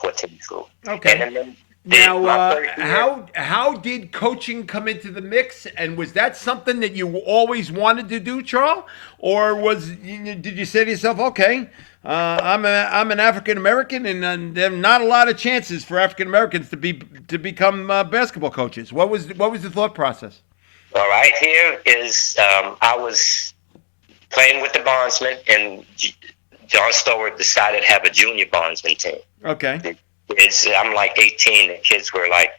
14 school. Okay. And then now, how did coaching come into the mix, and was that something that you always wanted to do, Charles, or did you say to yourself, okay, I'm an African American, and there are not a lot of chances for African Americans to become basketball coaches. What was the thought process? All right, here is I was playing with the bondsmen, and John Stowart decided to have a junior bondsman team. Okay. I'm like 18. The kids were like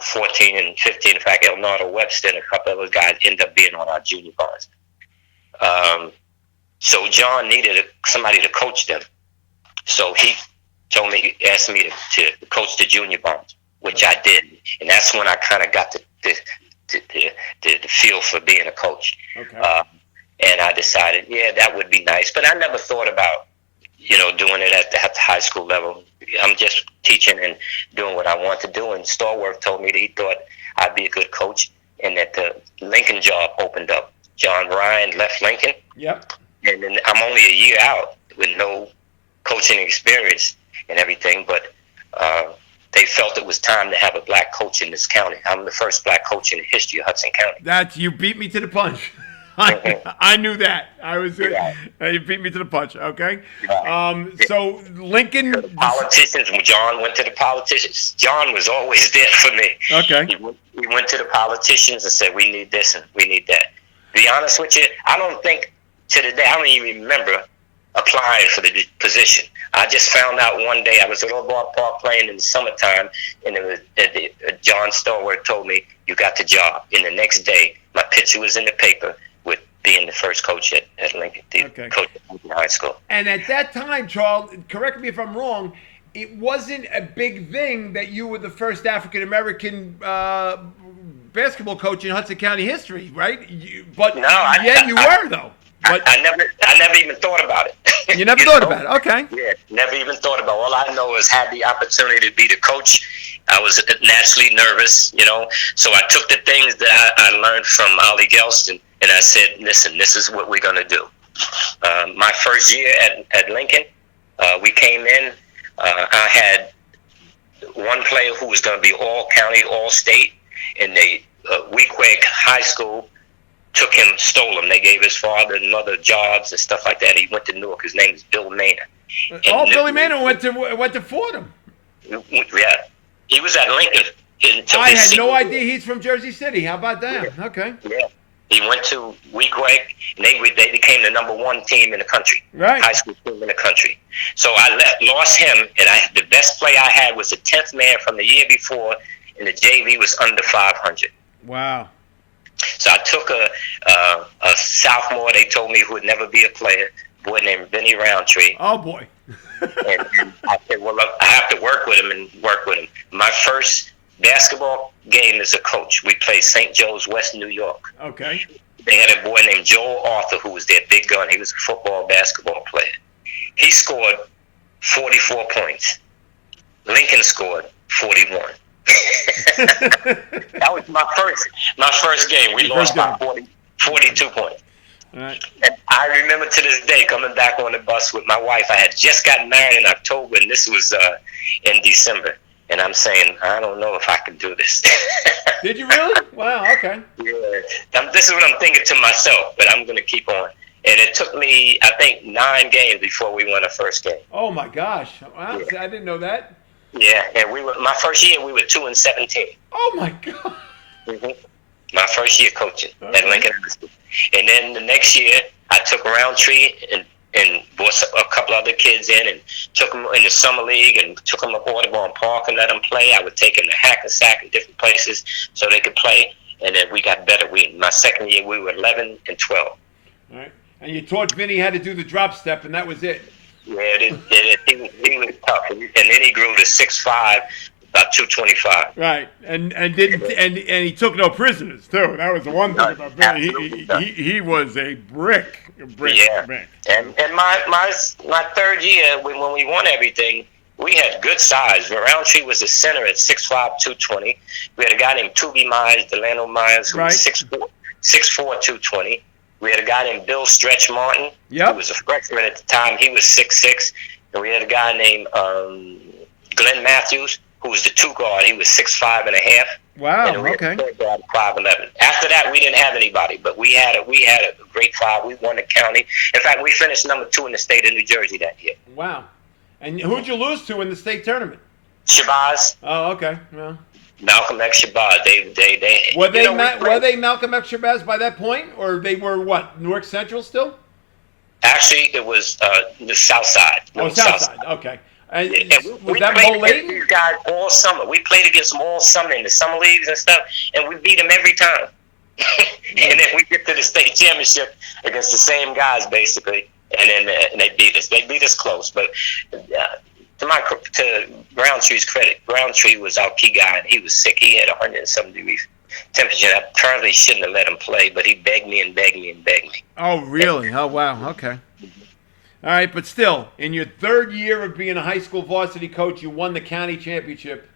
14 and 15. In fact, Elnardo Webster and a couple of those guys ended up being on our junior bondsmen. So John needed somebody to coach them. So he asked me to coach the junior bonds, which I did. And that's when I kind of got the feel for being a coach. Okay. And I decided, yeah, that would be nice. But I never thought about, doing it at the high school level. I'm just teaching and doing what I want to do. And Starworth told me that he thought I'd be a good coach and that the Lincoln job opened up. John Ryan left Lincoln. Yep. And then I'm only a year out with no coaching experience and everything. But they felt it was time to have a black coach in this county. I'm the first black coach in the history of Hudson County. You beat me to the punch. I knew that. You beat me to the punch. Okay. So Lincoln. Politicians. When John went to the politicians, John was always there for me. Okay. He went to the politicians and said, "We need this and we need that." To be honest with you, I don't think to the day I don't even remember applying for the position. I just found out one day I was at Old Park playing in the summertime, and John Stowart told me, "You got the job." And the next day, my picture was in the paper with being the first coach at Lincoln, coach at Lincoln High School. And at that time, Charles, correct me if I'm wrong, it wasn't a big thing that you were the first African American basketball coach in Hudson County history, right? You were though. But I never even thought about it. You never thought about it, okay? Yeah, never even thought about it. All I know is had the opportunity to be the coach. I was naturally nervous, so I took the things that I learned from Ollie Gelston, and I said, listen, this is what we're going to do. My first year at Lincoln, we came in. I had one player who was going to be all county, all state, and Weequahic High School stole him. They gave his father and mother jobs and stuff like that. He went to Newark. His name is Bill Maynard. Billy Maynard went to Fordham. Yeah. He was at Lincoln. I had no idea he's from Jersey City. How about that? Yeah. Okay. Yeah. He went to Weequahic, and they became the number one team in the country. Right. High school team in the country. So I lost him, and the best play I had was the 10th man from the year before, and the JV was under 500. Wow. So I took a sophomore, they told me, who would never be a player, a boy named Benny Roundtree. Oh, boy. and I said, well, look, I have to work with him. My first basketball game as a coach, we played St. Joe's, West New York. Okay. They had a boy named Joel Arthur who was their big gun. He was a football, basketball player. He scored 44 points. Lincoln scored 41. That was my first game. We lost by 42 points. All right. And I remember to this day coming back on the bus with my wife. I had just gotten married in October, and this was in December. And I'm saying, I don't know if I can do this. Did you really? Wow, okay. Yeah. This is what I'm thinking to myself, but I'm going to keep on. And it took me, I think, 9 games before we won our first game. Oh, my gosh. Wow, Yeah. I didn't know that. Yeah, and my first year, we were 2-17. Oh, my God. Mm-hmm. My first year coaching at Lincoln High School. And then the next year, I took Roundtree and brought a couple other kids in and took them in the summer league and took them up Audubon Park and let them play. I would take them to Hackensack and different places so they could play. And then we got better. My second year, we were 11 and 12. All right. And you taught Vinny how to do the drop step, and that was it. Yeah, he was tough. And then he grew to 6'5", about 225. Right, and he took no prisoners too. That was the one thing about Billy. He was a brick. Yeah. And my third year when we won everything, we had good size. Roundtree was the center at 6'5", 220. We had a guy named Tooby Myers, Delano Myers, who was 6'4", 220. We had a guy named Bill Stretch Martin, who was a freshman at the time. He was 6'6". And we had a guy named Glenn Matthews, who was the 2 guard. He was 6'5 and a half. Wow. And we Okay. had 5'11". After that, we didn't have anybody, but we had a great 5. We won the county. In fact, we finished number 2 in the state of New Jersey that year. Wow. And who'd you lose to in the state tournament? Shabazz, Oh, okay. Well, Malcolm X Shabazz. They were they Malcolm X Shabazz by that point, or they were what, Newark Central still? Actually, it was the South Side. Oh, South Side. Okay. And was we that played Mo against Layton? these guys all summer. We played against them all summer in the summer leagues and stuff, and we beat them every time. And then we get to the state championship against the same guys, basically, and then they beat us. They beat us close, but to Brownstree's credit, Browntree was our key guy, and he was sick. He had 100-some degrees temperature. I apparently shouldn't have let him play, but he begged me and begged me and begged me. Oh, really? Oh, wow. Okay. All right, but still, in your third year of being a high school varsity coach, you won the county championship.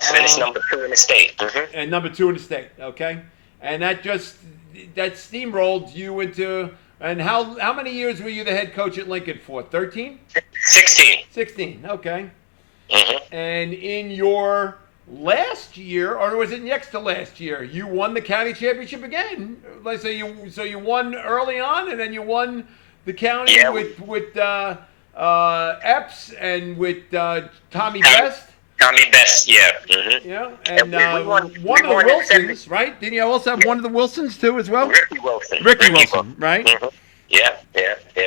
Finished number 2 in the state. And number 2 in the state, okay? And that steamrolled you into, and how many years were you the head coach at Lincoln for? 13? 16. 16, okay. Mm-hmm. And in your last year, or was it next to last year, you won the county championship again. Like, so you won early on, and then you won the county with Epps and with Tommy Best. Tommy Best, yeah. Mm-hmm. Yeah, and we won one of the Wilsons, right? Didn't you also have one of the Wilsons too as well? Ricky Wilson. Ricky Wilson, right? Mm-hmm. Yeah.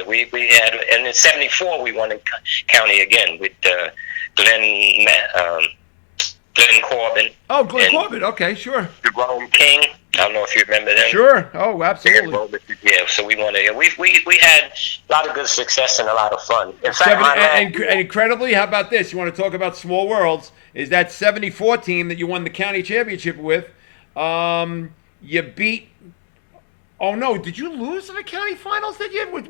We had, and in '74 we won the county again with Glenn Corbin. Oh, Glenn Corbin. Okay, sure. Jerome King. I don't know if you remember them. Sure. Oh, absolutely. Yeah, so we won it. We had a lot of good success and a lot of fun. In fact, and incredibly, how about this? You want to talk about small worlds? Is that '74 team that you won the county championship with? You beat. Oh no! Did you lose in the county finals that year with?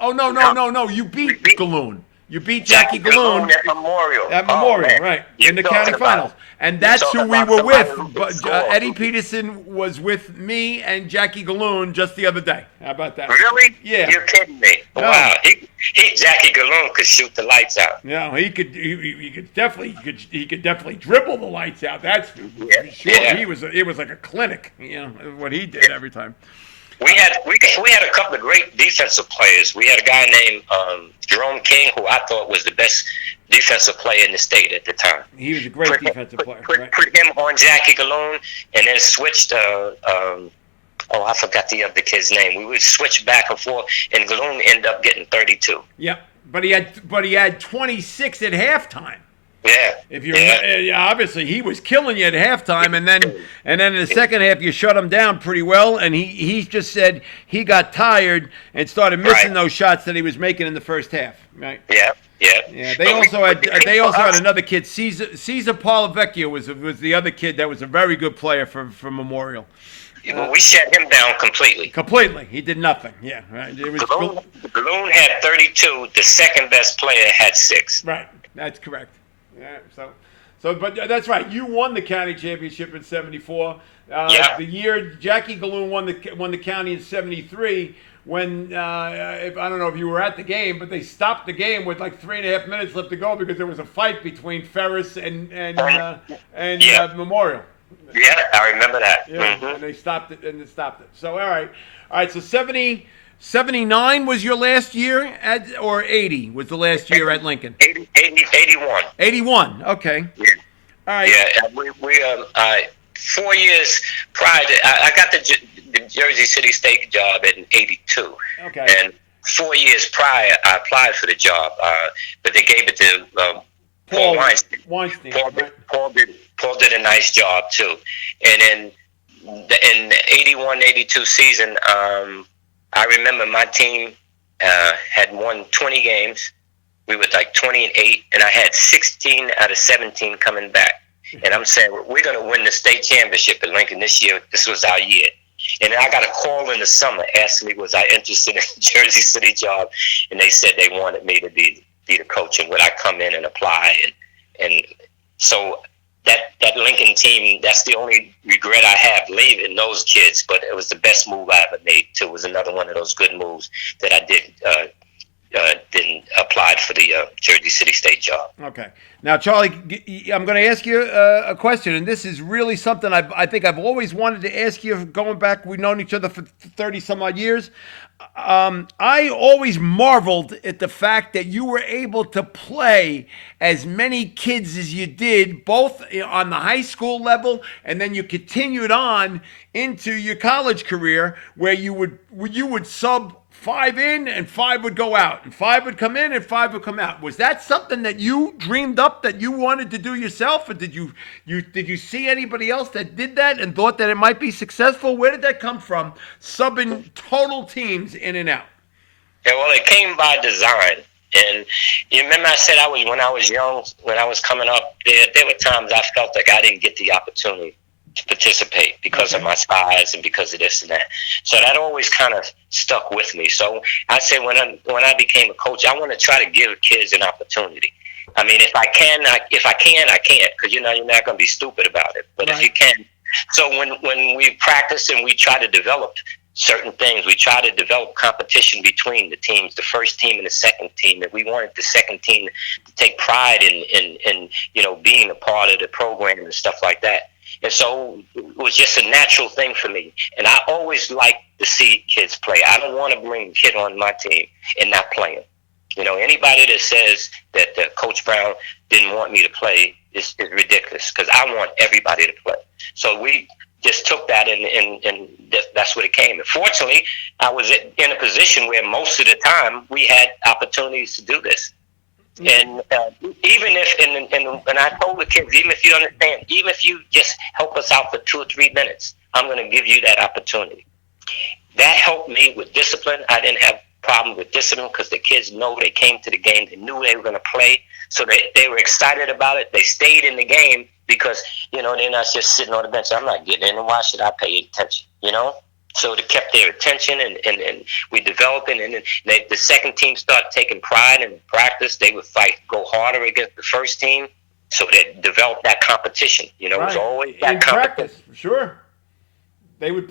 Oh no! You beat Galoon. You beat Jackie Galoon at Memorial. Right, in the county finals. And that's who we were with. Eddie Peterson was with me and Jackie Galoon just the other day. How about that? Really? Yeah. You're kidding me. No. Wow. Jackie Galoon could shoot the lights out. Yeah, he could definitely dribble the lights out. That's for sure. Yeah. It was like a clinic, what he did every time. We had a couple of great defensive players. We had a guy named Jerome King, who I thought was the best defensive player in the state at the time. He was a great defensive player. Put him on Jackie Galoon, and then switched. I forgot the other kid's name. We would switch back and forth, and Galoon ended up getting 32. Yeah, but he had 26 at halftime. Yeah. If you obviously he was killing you at halftime, and then in the second half you shut him down pretty well, and he just said he got tired and started missing those shots that he was making in the first half. Right. Yeah. They also had another kid, Caesar Palavecchio was the other kid that was a very good player for Memorial. We shut him down completely. Completely, he did nothing. Yeah, right. It was Galoon had 32. The second best player had 6. Right. That's correct. Yeah, but that's right. You won the county championship in '74. The year Jackie Galoon won the county in '73. When I don't know if you were at the game, but they stopped the game with like 3.5 minutes left to go because there was a fight between Ferris and Memorial. Yeah, I remember that. Yeah, and they stopped it. So all right. So 79 was your last year or 80 was the last year at Lincoln? 81. 81, okay. Yeah. All right. Yeah, we 4 years prior to, I got the Jersey City State job in 82. Okay. And 4 years prior, I applied for the job, but they gave it to Paul Weinstein. Paul did a nice job, too. And in the 81-82 season, I remember my team had won 20 games. We were like 20-8, and I had 16 out of 17 coming back. And I'm saying, we're going to win the state championship at Lincoln this year. This was our year. And then I got a call in the summer asking me, was I interested in the Jersey City job? And they said they wanted me to be the coach, and would I come in and apply? And so that Lincoln team, that's the only regret I have leaving those kids, but it was the best move I ever made, too. It was another one of those good moves that I did then applied for the Jersey City State job. Okay. Now, Charlie, I'm going to ask you a question, and this is really something I think I've always wanted to ask you going back. We've known each other for 30 some odd years. I always marveled at the fact that you were able to play as many kids as you did, both on the high school level, and then you continued on into your college career, where you would sub 5 in and 5 would go out, and 5 would come in and 5 would come out. Was that something that you dreamed up, that you wanted to do yourself, or did you see anybody else that did that and thought that it might be successful? Where did that come from, subbing total teams in and out? Yeah, well, it came by design. And you remember I said when I was young, when I was coming up, there were times I felt like I didn't get the opportunity to participate because of my size and because of this and that. So that always kind of stuck with me. So I said when I became a coach, I want to try to give kids an opportunity. I mean, if I can, I can't, because you're not going to be stupid about it. But If you can. So when we practice and we try to develop certain things, we try to develop competition between the teams, the first team and the second team, and we wanted the second team to take pride in being a part of the program and stuff like that. And so it was just a natural thing for me. And I always like to see kids play. I don't want to bring a kid on my team and not playing. Anybody that says that Coach Brown didn't want me to play is ridiculous, because I want everybody to play. So we just took that and that's what it came. And fortunately, I was in a position where most of the time we had opportunities to do this. And even if, and I told the kids, even if you understand, even if you just help us out for 2 or 3 minutes, I'm going to give you that opportunity. That helped me with discipline. I didn't have a problem with discipline because the kids know they came to the game. They knew they were going to play. So they were excited about it. They stayed in the game because, they're not just sitting on the bench. I'm not getting in, and why should I pay attention, So they kept their attention, and we developed it. And then the second team started taking pride in practice. They would go harder against the first team. So they developed that competition. It was always that competition. Practice, sure. They would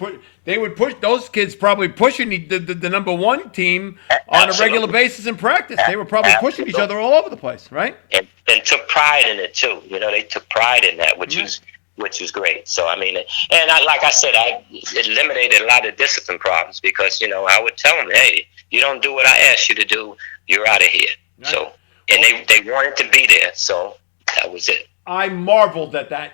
push those kids, probably pushing the number one team on a regular basis in practice. They were probably pushing each other all over the place, right? And took pride in it too. They took pride in that, which was great. So I mean, and like I said, I eliminated a lot of discipline problems because I would tell them, hey, you don't do what I asked you to do, you're out of here. Right. So and they wanted to be there, so that was it. I marveled at that,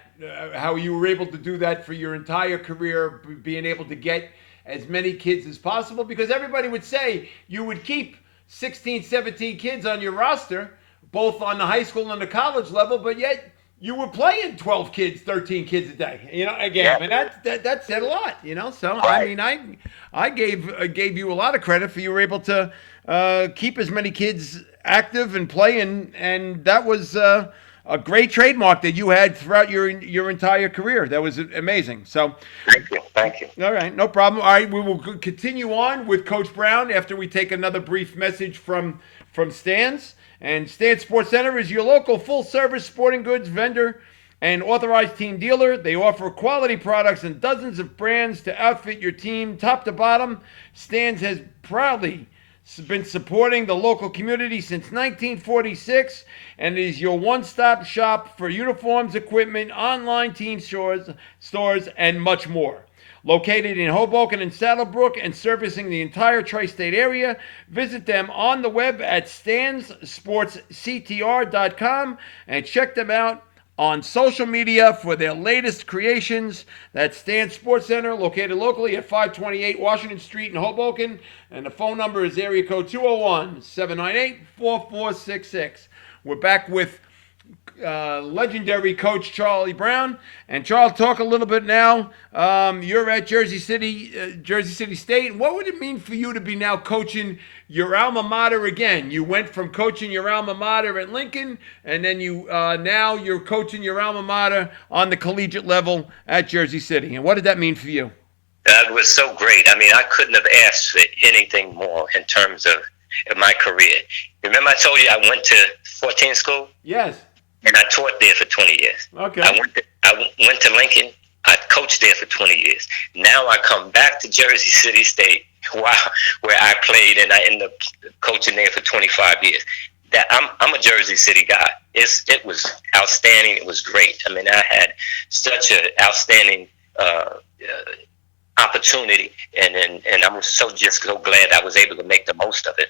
how you were able to do that for your entire career, being able to get as many kids as possible, because everybody would say you would keep 16, 17 kids on your roster, both on the high school and the college level, but yet you were playing 12 kids, 13 kids a day. Again, yeah. And that said a lot, So, right. I mean, I gave you a lot of credit for you were able to keep as many kids active and playing, and that was a great trademark that you had throughout your entire career. That was amazing. So Thank you. All right, no problem. All right, we will continue on with Coach Brown after we take another brief message from Stan's. And Stan's Sports Center is your local full-service sporting goods vendor and authorized team dealer. They offer quality products and dozens of brands to outfit your team top to bottom. Stan's has proudly been supporting the local community since 1946 and is your one-stop shop for uniforms, equipment, online team stores, and much more. Located in Hoboken and Saddlebrook and servicing the entire tri-state area, visit them on the web at stansportsctr.com and check them out on social media for their latest creations. That's Stan's Sports Center, located locally at 528 Washington Street in Hoboken. And the phone number is area code 201-798-4466. We're back with legendary Coach Charlie Brown. And Charles, talk a little bit now. You're at Jersey City State. What would it mean for you to be now coaching your alma mater again? You went from coaching your alma mater at Lincoln, and then now you're coaching your alma mater on the collegiate level at Jersey City. And what did that mean for you? That was so great. I mean, I couldn't have asked for anything more in terms of my career. Remember I told you I went to 14 school? Yes. And I taught there for 20 years. Okay. I went to Lincoln, I coached there for 20 years. Now I come back to Jersey City State, wow, where I played, and I ended up coaching there for 25 years. That I'm a Jersey City guy. It was outstanding. It was great. I mean, I had such an outstanding opportunity, and I'm just so glad I was able to make the most of it.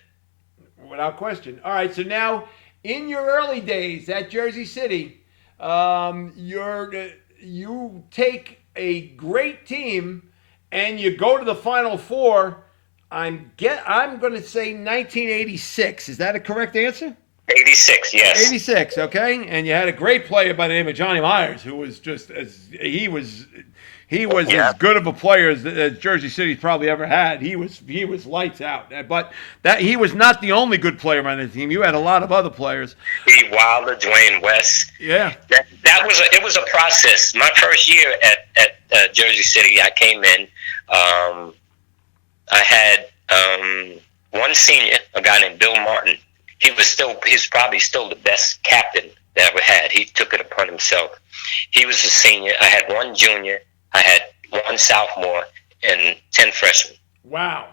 Without question. All right, so now in your early days at Jersey City, you take a great team and you go to the Final Four. I'm going to say 1986. Is that a correct answer? 86, yes. 86, okay. And you had a great player by the name of Johnny Myers, who was he was as good of a player as Jersey City's probably ever had. He was lights out. But that he was not the only good player on the team. You had a lot of other players. Steve Wilder, Dwayne West. Yeah. It was a process. My first year at Jersey City, I came in. I had one senior, a guy named Bill Martin. He's probably still the best captain that I ever had. He took it upon himself. He was a senior. I had one junior. I had one sophomore and 10 freshmen. Wow.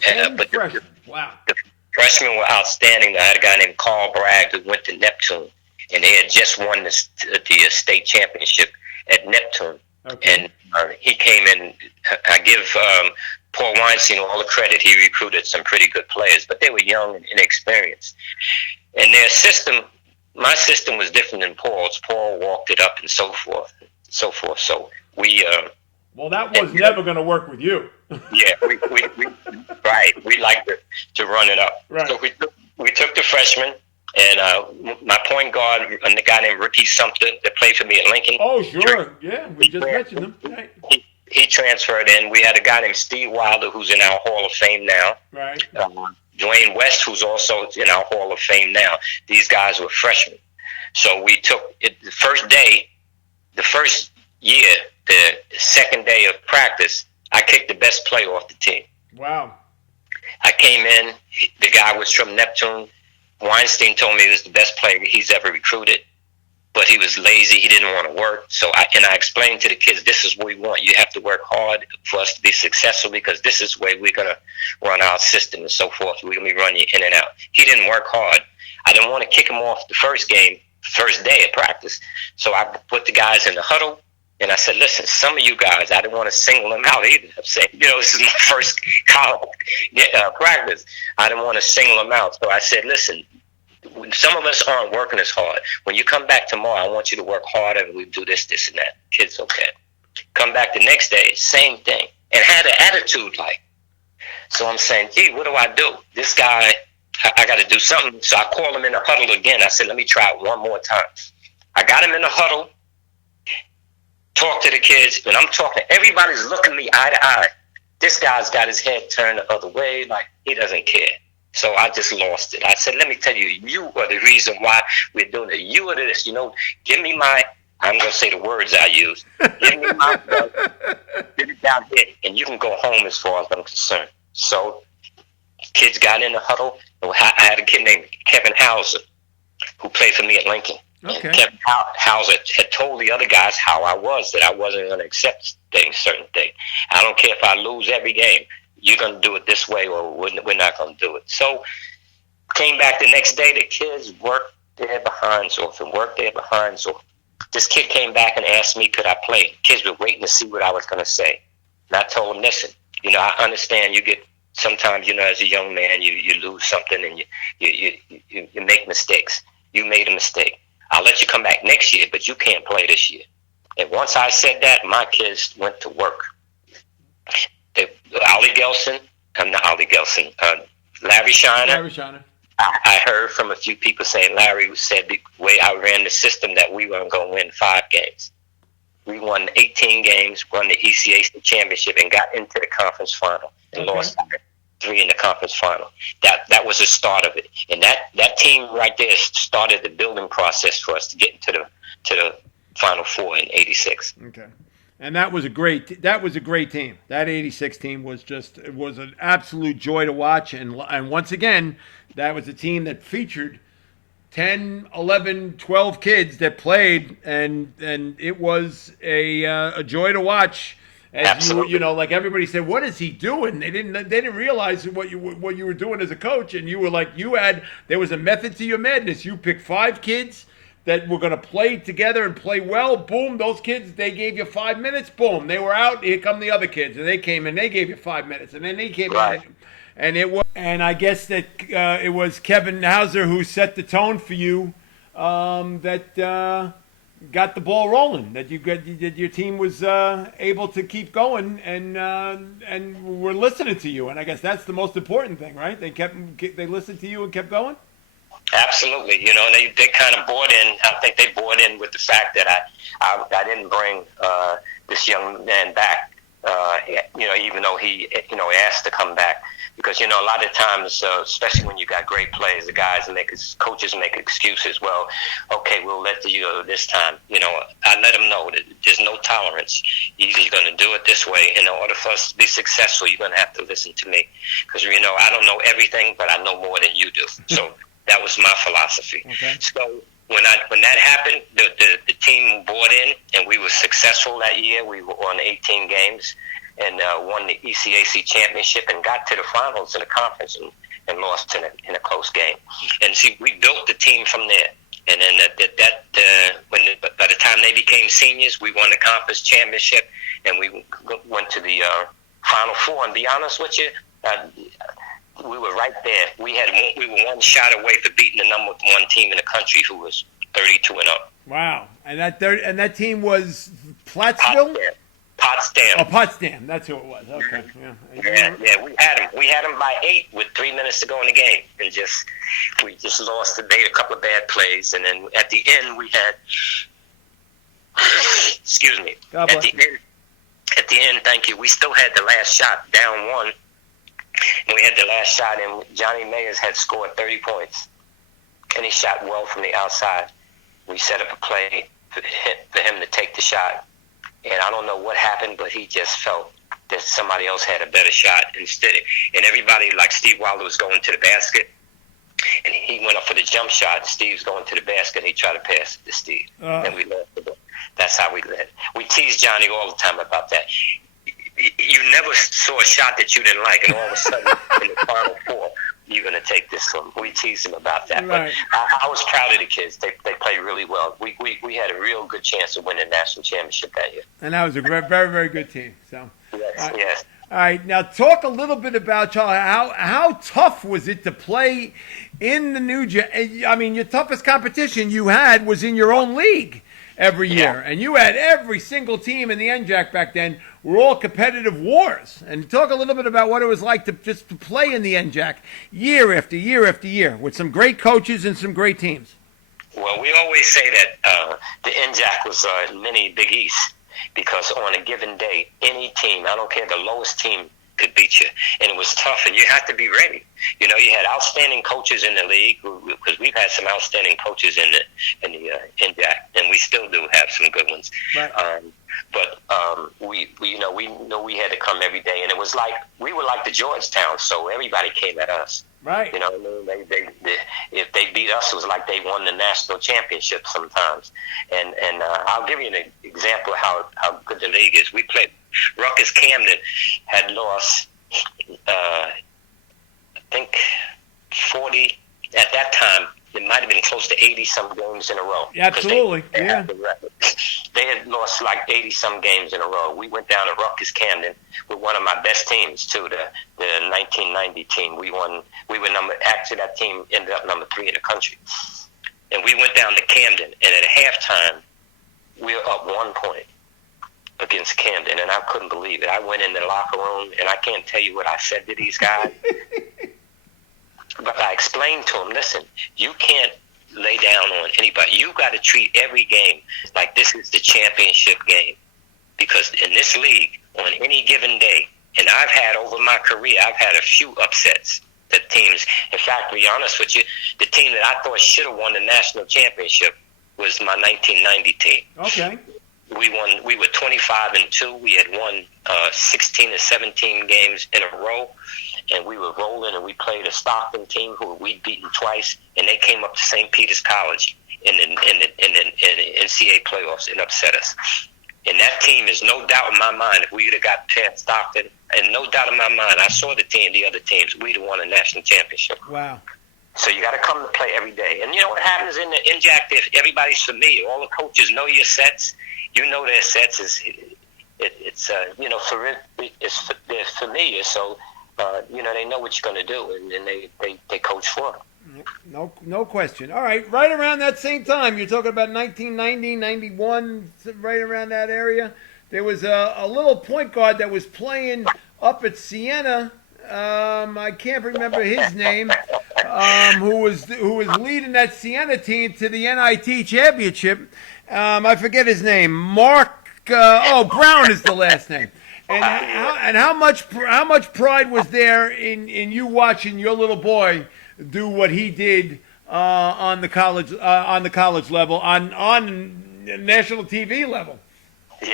10 freshmen. Wow. The freshmen were outstanding. I had a guy named Carl Bragg who went to Neptune, and they had just won the state championship at Neptune. Okay. And he came in. I give Paul Weinstein all the credit. He recruited some pretty good players, but they were young and inexperienced. And their system, my system was different than Paul's. Paul walked it up and so forth. So we. Well, that was never going to work with you. Yeah, we right. We like to run it up. Right. So we took the freshmen, and my point guard, a guy named Ricky Sumter that played for me at Lincoln. Oh, sure. Yeah, we just mentioned him. Right. He transferred in. We had a guy named Steve Wilder, who's in our Hall of Fame now. Right. Dwayne West, who's also in our Hall of Fame now. These guys were freshmen. So we took it the first day, the first year, the second day of practice, I kicked the best player off the team. Wow. I came in. The guy was from Neptune. Weinstein told me he was the best player he's ever recruited, but he was lazy. He didn't want to work. So I explained to the kids, this is what we want. You have to work hard for us to be successful because this is the way we're going to run our system and so forth. We're going to be running you in and out. He didn't work hard. I didn't want to kick him off the first game, first day of practice. So I put the guys in the huddle. And I said, listen, some of you guys, I didn't want to single them out either. I'm saying, this is my first college practice. I didn't want to single them out. So I said, listen, some of us aren't working as hard. When you come back tomorrow, I want you to work harder and we do this, and that. Kids, okay. Come back the next day, same thing. And had an attitude like. So I'm saying, gee, what do I do? This guy, I got to do something. So I called him in the huddle again. I said, let me try it one more time. I got him in the huddle. Talk to the kids, and I'm talking. Everybody's looking me eye to eye. This guy's got his head turned the other way, like he doesn't care. So I just lost it. I said, let me tell you, you are the reason why we're doing it. You are this. Give me my, I'm going to say the words I use. Give me my, get it down here, and you can go home as far as I'm concerned. So kids got in the huddle. I had a kid named Kevin Hauser who played for me at Lincoln. Okay. Kevin Hauser had told the other guys how I was, that I wasn't going to accept certain things. I don't care if I lose every game. You're going to do it this way or we're not going to do it. So came back the next day. The kids worked their behinds off and worked their behinds off. This kid came back and asked me, could I play? Kids were waiting to see what I was going to say. And I told them, listen, I understand you get sometimes, as a young man, you lose something and you make mistakes. You made a mistake. I'll let you come back next year, but you can't play this year. And once I said that, my kids went to work. Larry Shiner. I heard from a few people saying Larry said the way I ran the system that we weren't going to win 5 games. We won 18 games, won the ECAC championship, and got into the conference final and lost 3 in the conference final. That was the start of it, and that team right there started the building process for us to get into the Final Four in '86. Okay, and that was a great team. That '86 team was an absolute joy to watch, and once again, that was a team that featured 10, 11, 12 kids that played, and it was a joy to watch. As you Absolutely. know, like everybody said, what is he doing? They didn't realize what you were doing as a coach, and you were like, there was a method to your madness. You picked 5 kids that were going to play together and play well. Boom, those kids, they gave you 5 minutes. Boom, they were out. Here come the other kids, and they came and they gave you 5 minutes, and then they came Right. in. And I guess that it was Kevin Hauser who set the tone for you, that got the ball rolling. That your team was able to keep going, and were listening to you. And I guess that's the most important thing, right? They listened to you and kept going. Absolutely. They kind of bought in. I think they bought in with the fact that I didn't bring this young man back. Even though he asked to come back, because a lot of times, especially when you got great players, the coaches make excuses. Well, okay, we'll let you go this time. I let them know that there's no tolerance. Either you're going to do it this way. In order for us to be successful, you're going to have to listen to me, because I don't know everything, but I know more than you do. So that was my philosophy. Okay. So when that happened, the team bought in, and we were successful that year. We won 18 games and won the ECAC championship and got to the finals in the conference and lost in a close game. And see, we built the team from there. And then by the time they became seniors, we won the conference championship, and we went to the Final Four. And to be honest with you, we were right there. We were one shot away for beating the number 1 team in the country, who was 32-0. Wow! And that team was Plattsville. Potsdam. Oh, Potsdam. That's who it was. Okay. Yeah. We had them by 8 with 3 minutes to go in the game, and we just lost. They made a couple of bad plays, and then at the end we had. Excuse me. God bless you. At the end, thank you. We still had the last shot, down 1. And we had the last shot, and Johnny Mayers had scored 30 points, and he shot well from the outside. We set up a play for him to take the shot, and I don't know what happened, but he just felt that somebody else had a better shot instead. And everybody, like Steve Wilder, was going to the basket, and he went up for the jump shot. Steve's going to the basket, and he tried to pass it to Steve, and we lost the ball. That's how we led. We tease Johnny all the time about that. You never saw a shot that you didn't like, and all of a sudden in the Final Four, you're going to take this from. We teased him about that. Right. But I was proud of the kids. They played really well. We had a real good chance of winning the national championship that year. And that was a very, very, very good team. So. Yes. All right, now talk a little bit about, Charlie, how tough was it to play in the New Jersey? I mean, your toughest competition you had was in your own league every year, and you had every single team in the NJAC back then were all competitive wars. And talk a little bit about what it was like to play in the NJAC year after year after year with some great coaches and some great teams. Well, we always say that the NJAC was mini Big East, because on a given day, any team, I don't care, the lowest team could beat you. And it was tough, and you had to be ready. You had outstanding coaches in the league, because we've had some outstanding coaches in the NJAC, and we still do have some good ones. Right. But we knew we had to come every day, and it was like we were like the Georgetown, so everybody came at us. Right. You know what I mean? If they beat us, it was like they won the national championship sometimes. And I'll give you an example of how good the league is. We played Rutgers Camden had lost, I think 40 at that time. It might have been close to 80-some games in a row. Absolutely, they yeah. They had lost like 80-some games in a row. We went down to Rutgers Camden with one of my best teams, too, the 1990 team. We were actually that team ended up number 3 in the country. And we went down to Camden, and at halftime, we were up 1 point against Camden, and I couldn't believe it. I went in the locker room, and I can't tell you what I said to these guys. But I explained to them, listen, you can't lay down on anybody. You got to treat every game like this is the championship game. Because in this league, on any given day, and I've had over my career, I've had a few upsets that teams. In fact, to be honest with you, the team that I thought should have won the national championship was my 1990 team. Okay. We were 25-2. We had won 16 or 17 games in a row. and we were rolling, and we played a Stockton team who we'd beaten twice, and they came up to St. Peter's College in the NCAA playoffs and upset us. And that team is no doubt in my mind, if we would have got past Stockton, and no doubt in my mind, I saw the other teams, we'd have won a national championship. Wow. So you got to come to play every day. And you know what happens in NJAC, if everybody's familiar, all the coaches know your sets, you know their sets, they're familiar, so, they know what you're going to do, and they coach for them. No question. All right, right around that same time, you're talking about 1990, 91, right around that area, there was a little point guard that was playing up at Siena. I can't remember his name, who was leading that Siena team to the NIT championship. I forget his name. Mark. Brown is the last name. And how much pride was there in you watching your little boy do what he did on the college level, on national TV level? Yeah,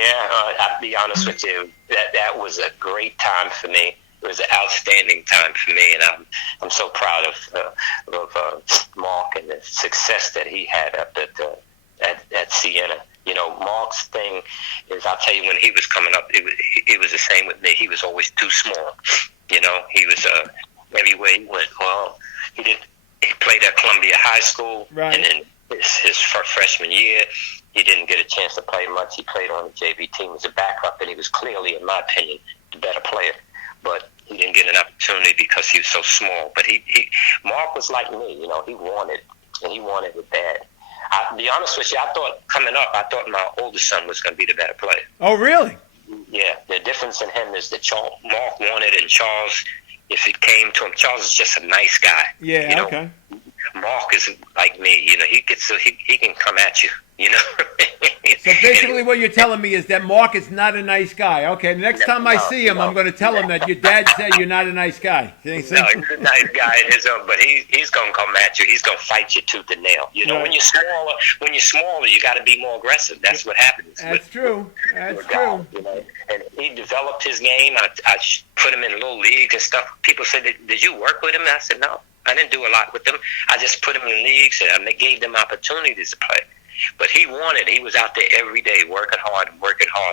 I'll be honest with you. That was a great time for me. It was an outstanding time for me, and I'm so proud of Mark and the success that he had up at Siena. Mark's thing is, I'll tell you, when he was coming up, it was the same with me. He was always too small. He was everywhere he went. Well, he played at Columbia High School, right. And then his freshman year, he didn't get a chance to play much. He played on the JV team as a backup, and he was clearly, in my opinion, the better player. But he didn't get an opportunity because he was so small. But Mark was like me. He wanted it bad. I'll be honest with you, I thought my oldest son was going to be the better player. Oh, really? Yeah. The difference in him is that Mark wanted, and Charles, if it came to him, Charles is just a nice guy. Yeah, okay. Mark is like me. He can come at you. So basically what you're telling me is that Mark is not a nice guy. Okay, the next time I see him, I'm going to tell him that your dad said you're not a nice guy. No, he's a nice guy in his own, but he's going to come at you. He's going to fight you tooth and nail. Right. When you're smaller, you got to be more aggressive. That's what happens. That's true. That's true. And he developed his game. I put him in little leagues and stuff. People said, "Did you work with him?" I said, "No, I didn't do a lot with them. I just put him in leagues and I gave them opportunities to play." But he was out there every day working hard,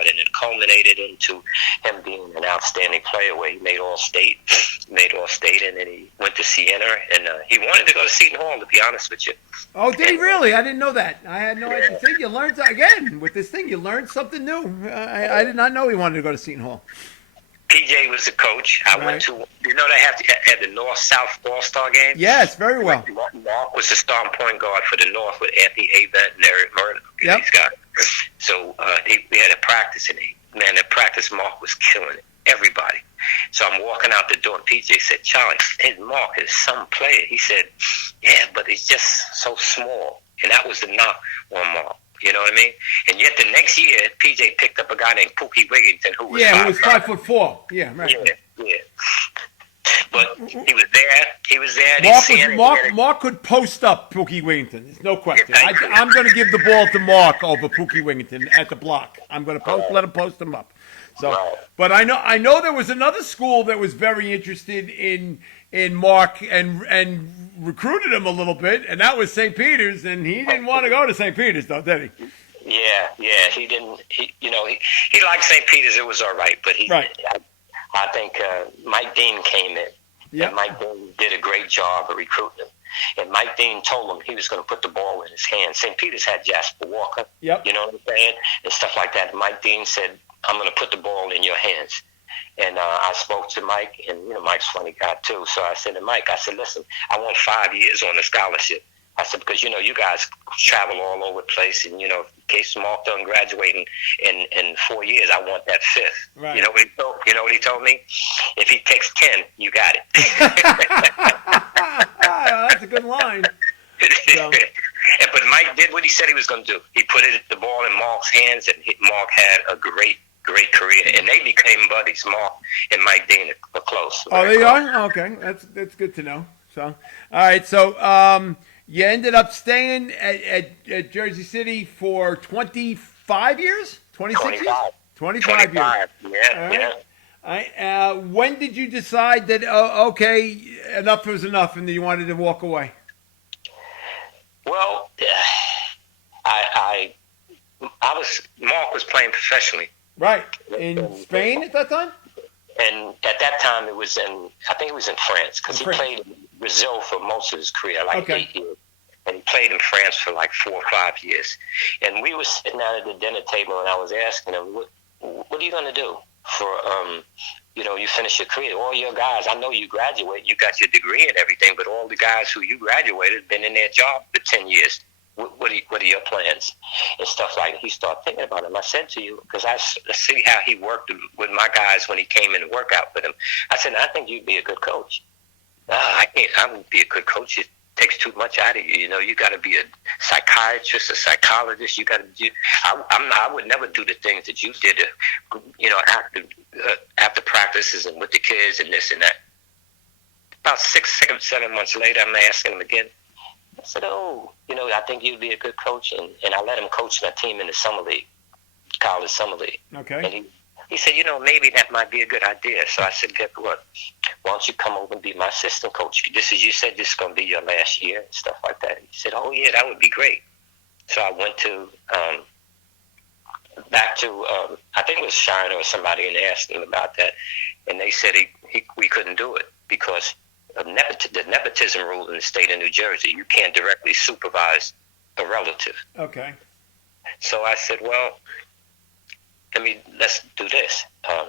and it culminated into him being an outstanding player where he made All-State, and then he went to Siena, and he wanted to go to Seton Hall, to be honest with you. Oh, did he really? I didn't know that. I had no idea. See, you learned, again, with this thing, you learned something new. I did not know he wanted to go to Seton Hall. PJ was the coach. I went to, they had the North-South All-Star game? Yes, very well. Mark was the starting point guard for the North with Anthony Avent and Eric Murdoch. Yep. These guys. So we had a practice, and that practice, Mark was killing it. Everybody. So I'm walking out the door, and PJ said, "Charlie, Mark is some player." He said, "Yeah, but he's just so small." And that was the knock on Mark. You know what I mean? And yet the next year, PJ picked up a guy named Pookie Wigington, who was 5'4". Yeah, right. Yeah. But he was there. Mark could post up Pookie Wigington. There's no question. I'm going to give the ball to Mark over Pookie Wigington at the block. I'm going to let him post him up. So, but I know there was another school that was very interested in Mark and recruited him a little bit, and that was St. Peter's, and he didn't want to go to St. Peter's, though, did he? Yeah, he didn't. He liked St. Peter's. It was all right, but I think Mike Dean came in, and Mike Dean did a great job of recruiting him. And Mike Dean told him he was going to put the ball in his hands. St. Peter's had Jasper Walker, you know what I'm saying, and stuff like that. And Mike Dean said, "I'm going to put the ball in your hands." And I spoke to Mike, and Mike's a funny guy too. So I said to Mike, "Listen, I want 5 years on a scholarship." I said, because you guys travel all over the place, and in case Mark doesn't graduate in 4 years, I want that fifth. Right. You know what he told me? If he takes 10, you got it. That's a good line. So. But Mike did what he said he was going to do. He put the ball in Mark's hands, and Mark had a great career, and they became buddies. Mark and Mike Dean are close. Oh, they are? Okay, that's good to know. So, all right, so you ended up staying at Jersey City for 25 years? 26 years? 25 years. Yeah, When did you decide that okay, enough was enough, and that you wanted to walk away? Well, I, Mark was playing professionally. Right, in Spain at that time. And at that time, I think it was in France, because he played in Brazil for most of his career, like 8 years. And he played in France for like 4 or 5 years. And we were sitting down at the dinner table, and I was asking him, what are you going to do for, you finish your career? All your guys, I know you graduate, you got your degree and everything, but all the guys who you graduated been in their job for 10 years. What are your plans and stuff like that? He started thinking about it. I said to you, because I see how he worked with my guys when he came in to work out with him. I said, I think you'd be a good coach. I can't. I wouldn't be a good coach. It takes too much out of you. You got to be a psychiatrist, a psychologist. You got to do. I would never do the things that you did. After practices and with the kids and this and that. About 6, 7 months later, I'm asking him again. I said, I think you'd be a good coach. And I let him coach my team in the summer league, college summer league. Okay. And he said, maybe that might be a good idea. So I said, guess what? Why don't you come over and be my assistant coach? This is, you said this is going to be your last year and stuff like that. He said, oh, yeah, that would be great. So I went to back to, I think it was Shiner or somebody, and asked him about that. And they said we couldn't do it because of the nepotism rule in the state of New Jersey. You can't directly supervise a relative. Okay. So I said, well, let's do this.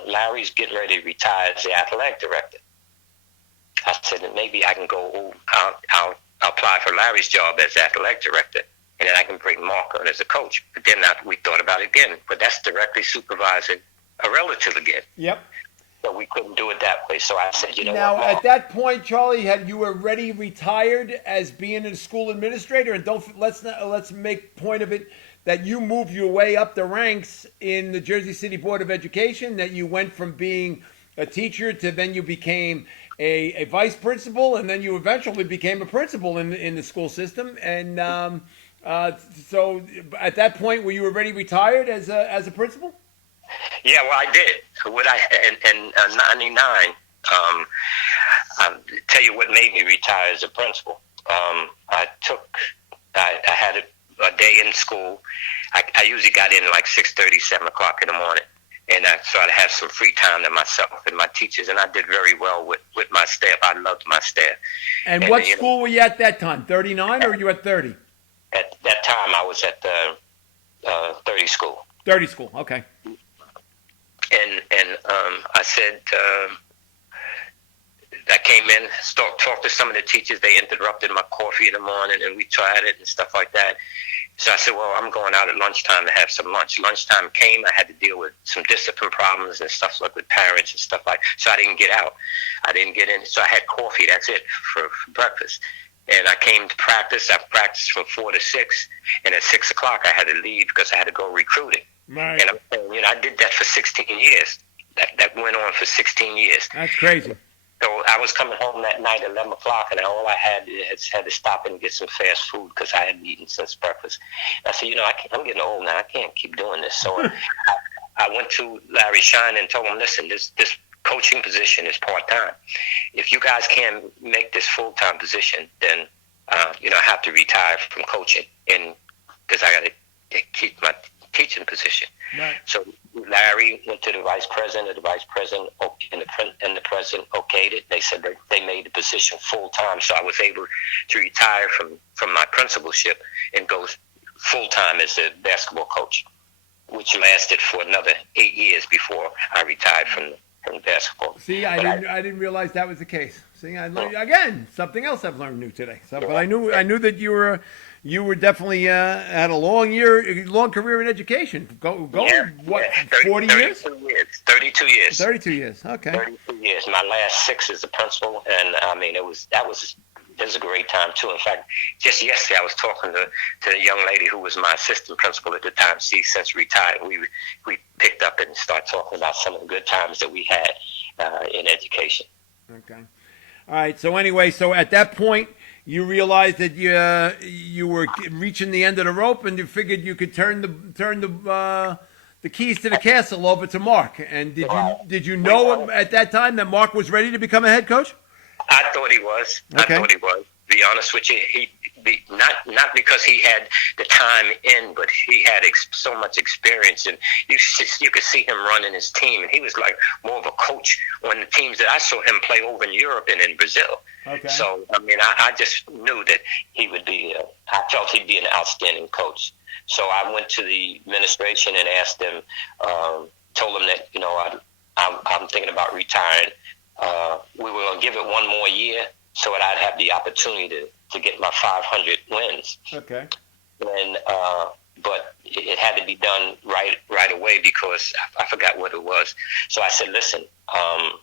Larry's getting ready to retire as the athletic director. I said, maybe I can go, I'll apply for Larry's job as athletic director, and then I can bring Mark on as a coach. But then we thought about it again, but that's directly supervising a relative again. Yep. So we couldn't do it that way. So I said, now, what, at that point, Charlie, had you already retired as being a school administrator? And let's make point of it that you moved your way up the ranks in the Jersey City Board of Education, that you went from being a teacher to then you became a vice principal, and then you eventually became a principal in the school system. And so at that point, were you already retired as a principal? Yeah, well, I did. In 99, I'll tell you what made me retire as a principal. I had a day in school. I usually got in like 6:30, 7 o'clock in the morning. And so I'd have some free time to myself and my teachers. And I did very well with my staff. I loved my staff. And what school were you at that time, 39 or were you at 30? At that time, I was at the 30 school. 30 school, okay. And I said, I came in, talked to some of the teachers. They interrupted my coffee in the morning, and we tried it and stuff like that. So I said, well, I'm going out at lunchtime to have some lunch. Lunchtime came. I had to deal with some discipline problems and stuff like with parents and stuff like that. So I didn't get out. I didn't get in. So I had coffee. That's it for breakfast. And I came to practice. I practiced from 4 to 6. And at 6 o'clock, I had to leave because I had to go recruiting. Right. And I did that for 16 years. That went on for 16 years. That's crazy. So I was coming home that night at 11 o'clock, and all I had to stop and get some fast food because I hadn't eaten since breakfast. I said, I'm getting old now. I can't keep doing this. So I went to Larry Shine and told him, listen, this coaching position is part-time. If you guys can't make this full-time position, then I have to retire from coaching, and because I got to keep my teaching position. Right. So Larry went to the vice president, and the vice president and the president okayed it. They said that they made the position full time, so I was able to retire from my principalship and go full time as a basketball coach, which lasted for another 8 years before I retired from basketball. See, I didn't realize that was the case. See, I learned again something else I've learned new today. So, but I knew that you were definitely had a long career in education. Going 40 years? 32 years. 32 years. Okay. 32 years. My last 6 as a principal, and it was a great time too. In fact, just yesterday I was talking to a young lady who was my assistant principal at the time. She's since retired. We picked up and started talking about some of the good times that we had in education. Okay. All right. So anyway, at that point, you realized that you were reaching the end of the rope, and you figured you could turn the the keys to the castle over to Mark. And Right. did you know at that time that Mark was ready to become a head coach? I thought he was. Okay. I thought he was. To be honest with you, not because he had the time in, but he had so much experience, and you could see him running his team, and he was like more of a coach on the teams that I saw him play over in Europe and in Brazil. Okay. So I mean, I just knew that he would be. I felt he'd be an outstanding coach. So I went to the administration and asked them, told them that I'm thinking about retiring. We were going to give it one more year so that I'd have the opportunity to get my 500 wins. Okay. And but it had to be done right away because I forgot what it was. So I said, listen, I'm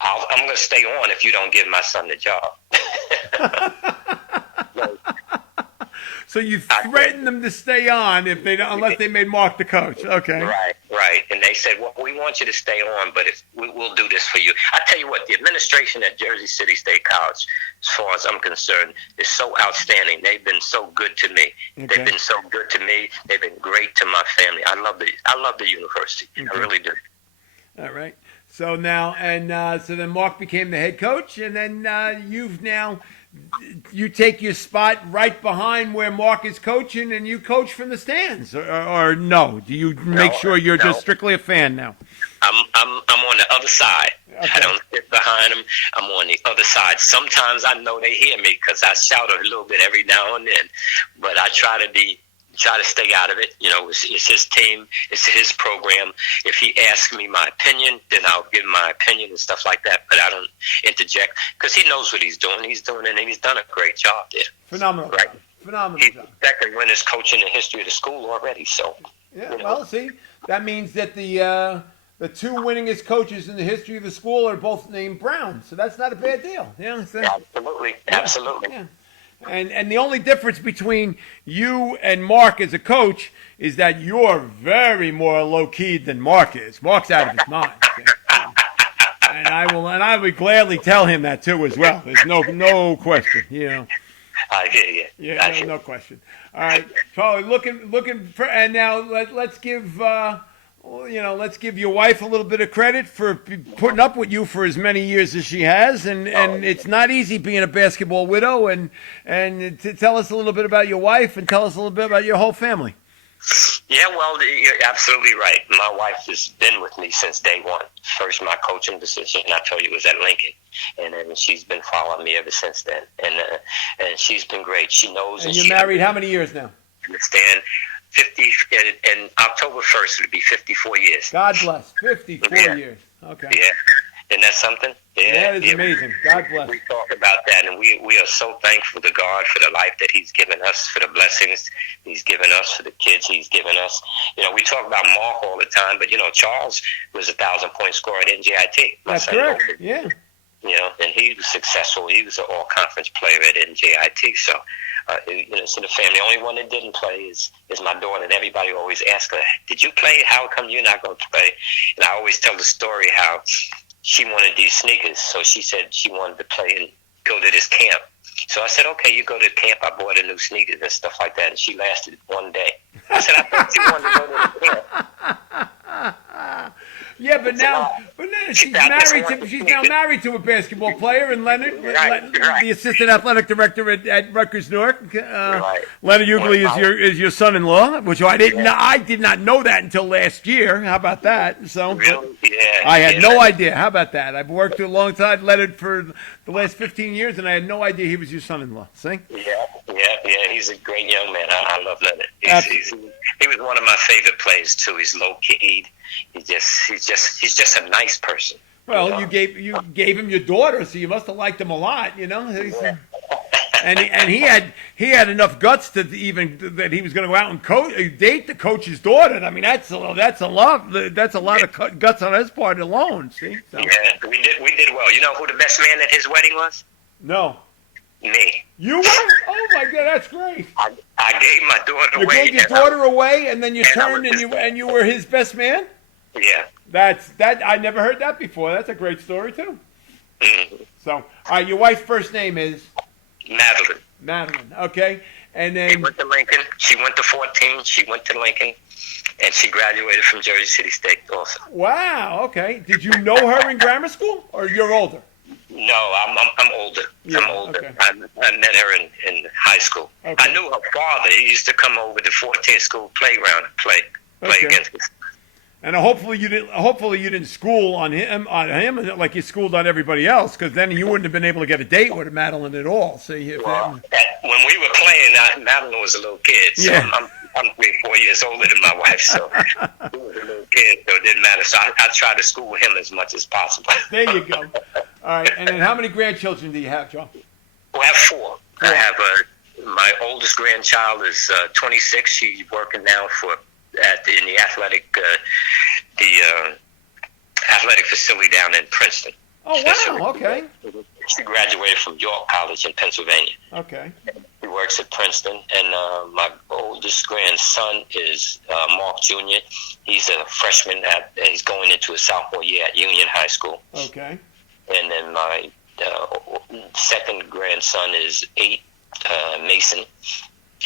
going to stay on if you don't give my son the job. So you threatened them to stay on unless they made Mark the coach. Okay. Right. And they said, well, we want you to stay on, but if we'll do this for you. I tell you what, the administration at Jersey City State College, as far as I'm concerned, is so outstanding. They've been so good to me. Okay. They've been so good to me. They've been great to my family. I love the university. Okay. I really do. All right. So now, so then Mark became the head coach, and then you take your spot right behind where Mark is coaching, and you coach from the stands, or no? Do you make sure you're just strictly a fan now? I'm on the other side. Okay. I don't sit behind them. I'm on the other side. Sometimes I know they hear me because I shout a little bit every now and then, but I try to stay out of it. It's his team. It's his program. If he asks me my opinion, then I'll give my opinion and stuff like that. But I don't interject because he knows what he's doing. He's doing it, and he's done a great job there. Phenomenal. Right? Job. Phenomenal He's job. second winners coaching in the history of the school already. So Yeah. Well, see, that means that the two winningest coaches in the history of the school are both named Brown. So that's not a bad deal. Yeah. Absolutely. Yeah. And the only difference between you and Mark as a coach is that you're very more low-keyed than Mark is. Mark's out of his mind. And I would gladly tell him that too as well. There's no question, I hear you. Yeah, no question. All right, Charlie, looking for, and now let's give your wife a little bit of credit for putting up with you for as many years as she has, and it's not easy being a basketball widow. And to tell us a little bit about your wife, and tell us a little bit about your whole family. Yeah, well, you're absolutely right. My wife has been with me since day one. First, my coaching decision, I told you, was at Lincoln, and then she's been following me ever since then. And she's been great. She knows. And you're married how many years now? Understand. 50 in October 1st, it'll be 54 years. God bless. 54 years. Okay. Yeah. Isn't that something? Yeah, that is amazing. God bless. We talk about that, and we are so thankful to God for the life that He's given us, for the blessings He's given us, for the kids He's given us. We talk about Mark all the time, but, Charles was a 1,000-point scorer at NJIT. That's correct. Yeah. And he was successful. He was an all-conference player at NJIT. So, so the family. The only one that didn't play is my daughter, and everybody always asks her, did you play? How come you're not going to play? And I always tell the story how she wanted these sneakers, so she said she wanted to play and go to this camp. So I said, okay, you go to the camp. I bought her new sneakers and stuff like that, and she lasted one day. I said, I thought you wanted to go to the camp. Yeah, but now she's now married to a basketball player, and Leonard, the assistant athletic director at Rutgers Newark. Leonard Ugley is your son-in-law, which I did not know that until last year. How about that? So really? Yeah, I had no idea. How about that? I've worked alongside Leonard for the last 15 years, and I had no idea he was your son-in-law. See? Yeah. He's a great young man. I love Leonard. He was one of my favorite players too. He's low-keyed. He's just a nice person. Well, you gave him your daughter, so you must have liked him a lot, Yeah. And he had enough guts to even that he was going to go out and date the coach's daughter. I mean, that's a lot of guts on his part alone. See? So. Yeah, we did well. You know who the best man at his wedding was? No. Me. You were? Oh my God, that's great. I gave my daughter away. You gave your daughter away, and then you turned and you were his best man? Yeah. That I never heard that before. That's a great story too. Mm-hmm. So, all right, your wife's first name is Madeline. Madeline. Okay. And He then went to Lincoln. She went to 14. She went to Lincoln, and she graduated from Jersey City State also. wow, okay. Did you know her in grammar school, or you're older? No, I'm older. Yeah, I'm older. okay. I met her in high school. Okay. I knew her father. He used to come over to 14th School playground and play Okay. against us. And hopefully you didn't school on him like you schooled on everybody else, because then you wouldn't have been able to get a date with Madeline at all. So When we were playing, Madeline was a little kid. So Yeah. I'm 3-4 years older than my wife, so he was a little kid, so it didn't matter. So I tried to school him as much as possible. there you go. All right. And then how many grandchildren do you have, John? We have 4. I have my oldest grandchild is 26. She's working now in the athletic athletic facility down in Princeton. Oh, wow. Okay. She graduated from York College in Pennsylvania. Okay. He works at Princeton, and my oldest grandson is Mark Jr. He's a freshman. He's going into his sophomore year at Union High School. Okay. And then my second grandson is 8, Mason,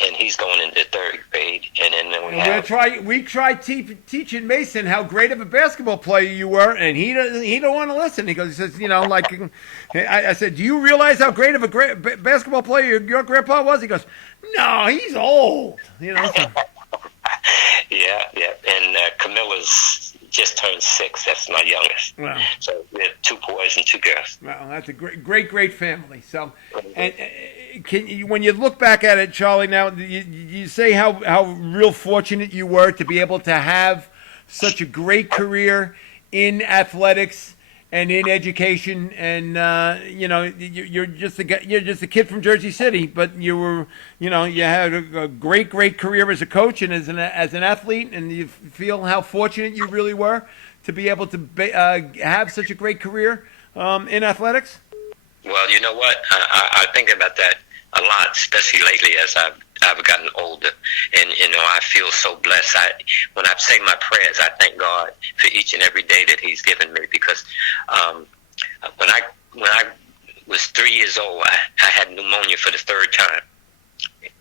and he's going into 3rd grade. And then We tried teaching Mason how great of a basketball player you were, and he don't want to listen. He says, like, I said, do you realize how great of a basketball player your grandpa was? He goes, no, he's old. So. Yeah. And Camilla's just turned 6. That's my youngest. Wow. So we have 2 boys and 2 girls. Well, that's a great family. So, and when you look back at it, Charlie, now you say how real fortunate you were to be able to have such a great career in athletics and in education, and you're just a kid from Jersey City, but you had a great career as a coach and as an athlete, and you feel how fortunate you really were to be able to have such a great career in athletics. Well, you know what? I think about that a lot, especially lately as I've gotten older, and I feel so blessed. When I say my prayers, I thank God for each and every day that He's given me, because when I was 3 years old, I had pneumonia for the 3rd time.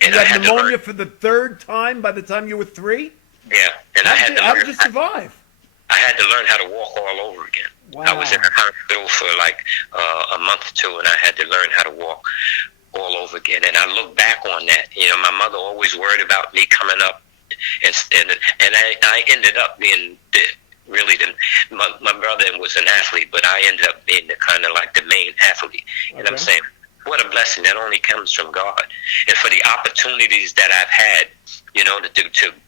And you had pneumonia for the 3rd time by the time you were 3? Yeah, and How did you survive? I had to learn how to walk all over again. Wow. I was in the hospital for like a month or 2, and I had to learn how to walk all over again. And I look back on that. My mother always worried about me coming up, and I ended up being my brother was an athlete, but I ended up being the kind of like the main athlete. Okay. And I'm saying, what a blessing that only comes from God, and for the opportunities that I've had,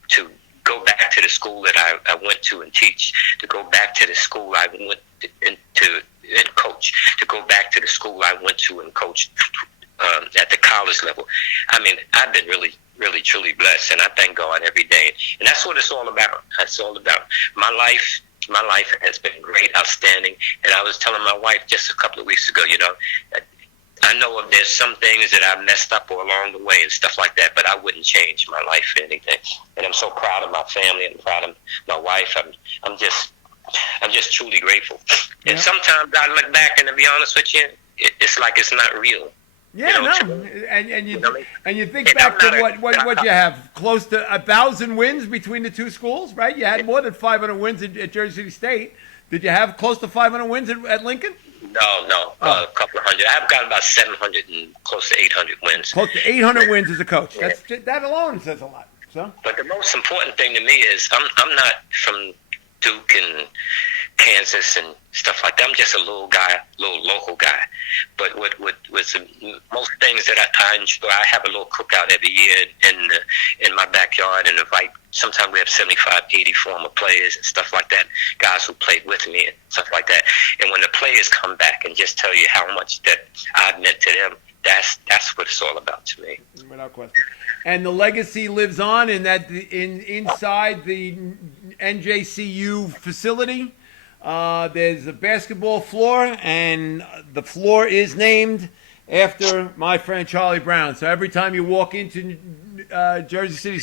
to go back to the school that I went to and teach, to go back to the school I went to and coach, to go back to the school I went to and coach at the college level. I mean, I've been really, truly blessed, and I thank God every day. And that's what it's all about. That's all about. My life has been great, outstanding. And I was telling my wife just a couple of weeks ago, I know there's some things that I messed up along the way and stuff like that, but I wouldn't change my life for anything. And I'm so proud of my family and proud of my wife. I'm just truly grateful. Yeah. And sometimes I look back, and to be honest with you, it's like it's not real. Yeah, and you think back to what you have, close to 1,000 wins between the 2 schools, right? You had more than 500 wins at Jersey City State. Did you have close to 500 wins at Lincoln? No, a couple of hundred. I've got about 700 and close to 800 wins. Close to 800 wins as a coach. Yeah. That alone says a lot. So. But the most important thing to me is I'm not from Duke and Kansas and stuff like that. I'm just a little local guy. But with most things that I enjoy, I have a little cookout every year in my backyard, and invite. Sometimes we have 75, 80 former players and stuff like that, guys who played with me and stuff like that. And when the players come back and just tell you how much that I've meant to them, that's what it's all about to me. Without question. And the legacy lives on inside the NJCU facility. There's a basketball floor, and the floor is named after my friend Charlie Brown. So every time you walk into New Jersey City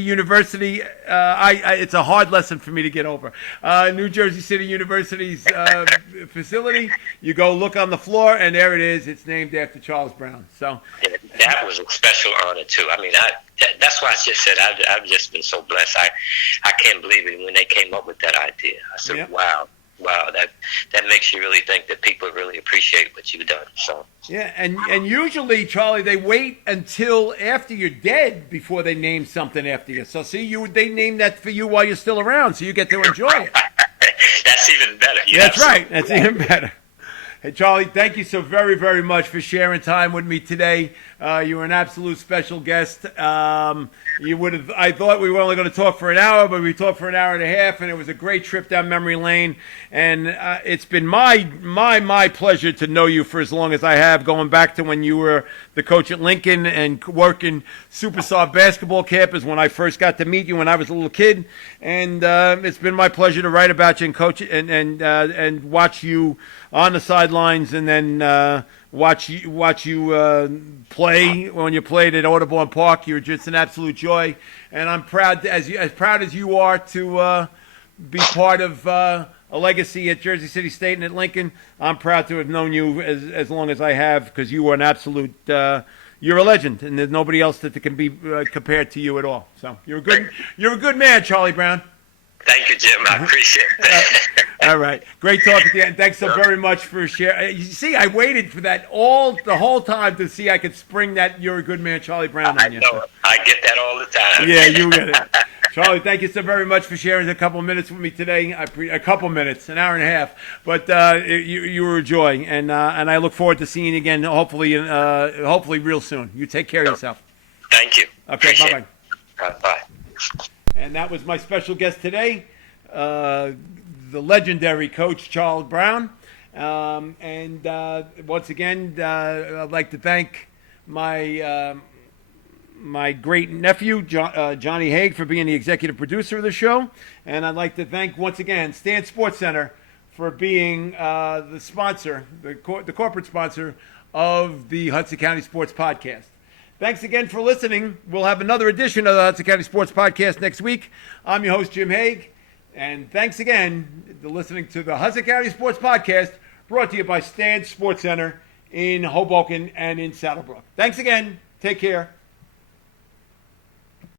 University. It's a hard lesson for me to get over. New Jersey City University's facility. You go look on the floor, and there it is. It's named after Charles Brown. So that was a special honor too. I mean, that's why I just said I've just been so blessed. I can't believe it when they came up with that idea. I said, Yep. Wow, that makes you really think that people really appreciate what you've done. So yeah, and usually, Charlie, they wait until after you're dead before they name something after you. So see, they name that for you while you're still around, so you get to enjoy it. that's even better. That's right. That's even better. Hey, Charlie, thank you so very, very much for sharing time with me today. You were an absolute special guest. I thought we were only going to talk for an hour, but we talked for an hour and a half, and it was a great trip down memory lane. And it's been my pleasure to know you for as long as I have, going back to when you were the coach at Lincoln and working Superstar basketball campus when I first got to meet you when I was a little kid. And it's been my pleasure to write about you and coach and watch you on the sidelines, and then watch you play when you played at Audubon Park. You're just an absolute joy, and I'm proud as proud as you are to be part of a legacy at Jersey City State and at Lincoln. I'm proud to have known you as long as I have, because you are an absolute. You're a legend, and there's nobody else that can be compared to you at all. So you're a good man, Charlie Brown. Thank you, Jim. I appreciate that. All right. Great talking to you, and thanks so very much for sharing. You see, I waited for that the whole time to see I could spring that "you're a good man, Charlie Brown" on you. I know. I get that all the time. Yeah, you get it. Charlie, thank you so very much for sharing a couple of minutes with me today. A couple minutes, an hour and a half. But you were a joy, and I look forward to seeing you again, hopefully real soon. You take care of yourself. Thank you. Okay, bye-bye. Bye. And that was my special guest today, the legendary Coach Charles Brown. And once again, I'd like to thank my great nephew, Johnny Haig, for being the executive producer of the show. And I'd like to thank, once again, Stan Sports Center for being the sponsor, the corporate sponsor of the Hudson County Sports Podcast. Thanks again for listening. We'll have another edition of the Hudson County Sports Podcast next week. I'm your host, Jim Haig. And thanks again for listening to the Hudson County Sports Podcast, brought to you by Stan Sports Center in Hoboken and in Saddlebrook. Thanks again. Take care.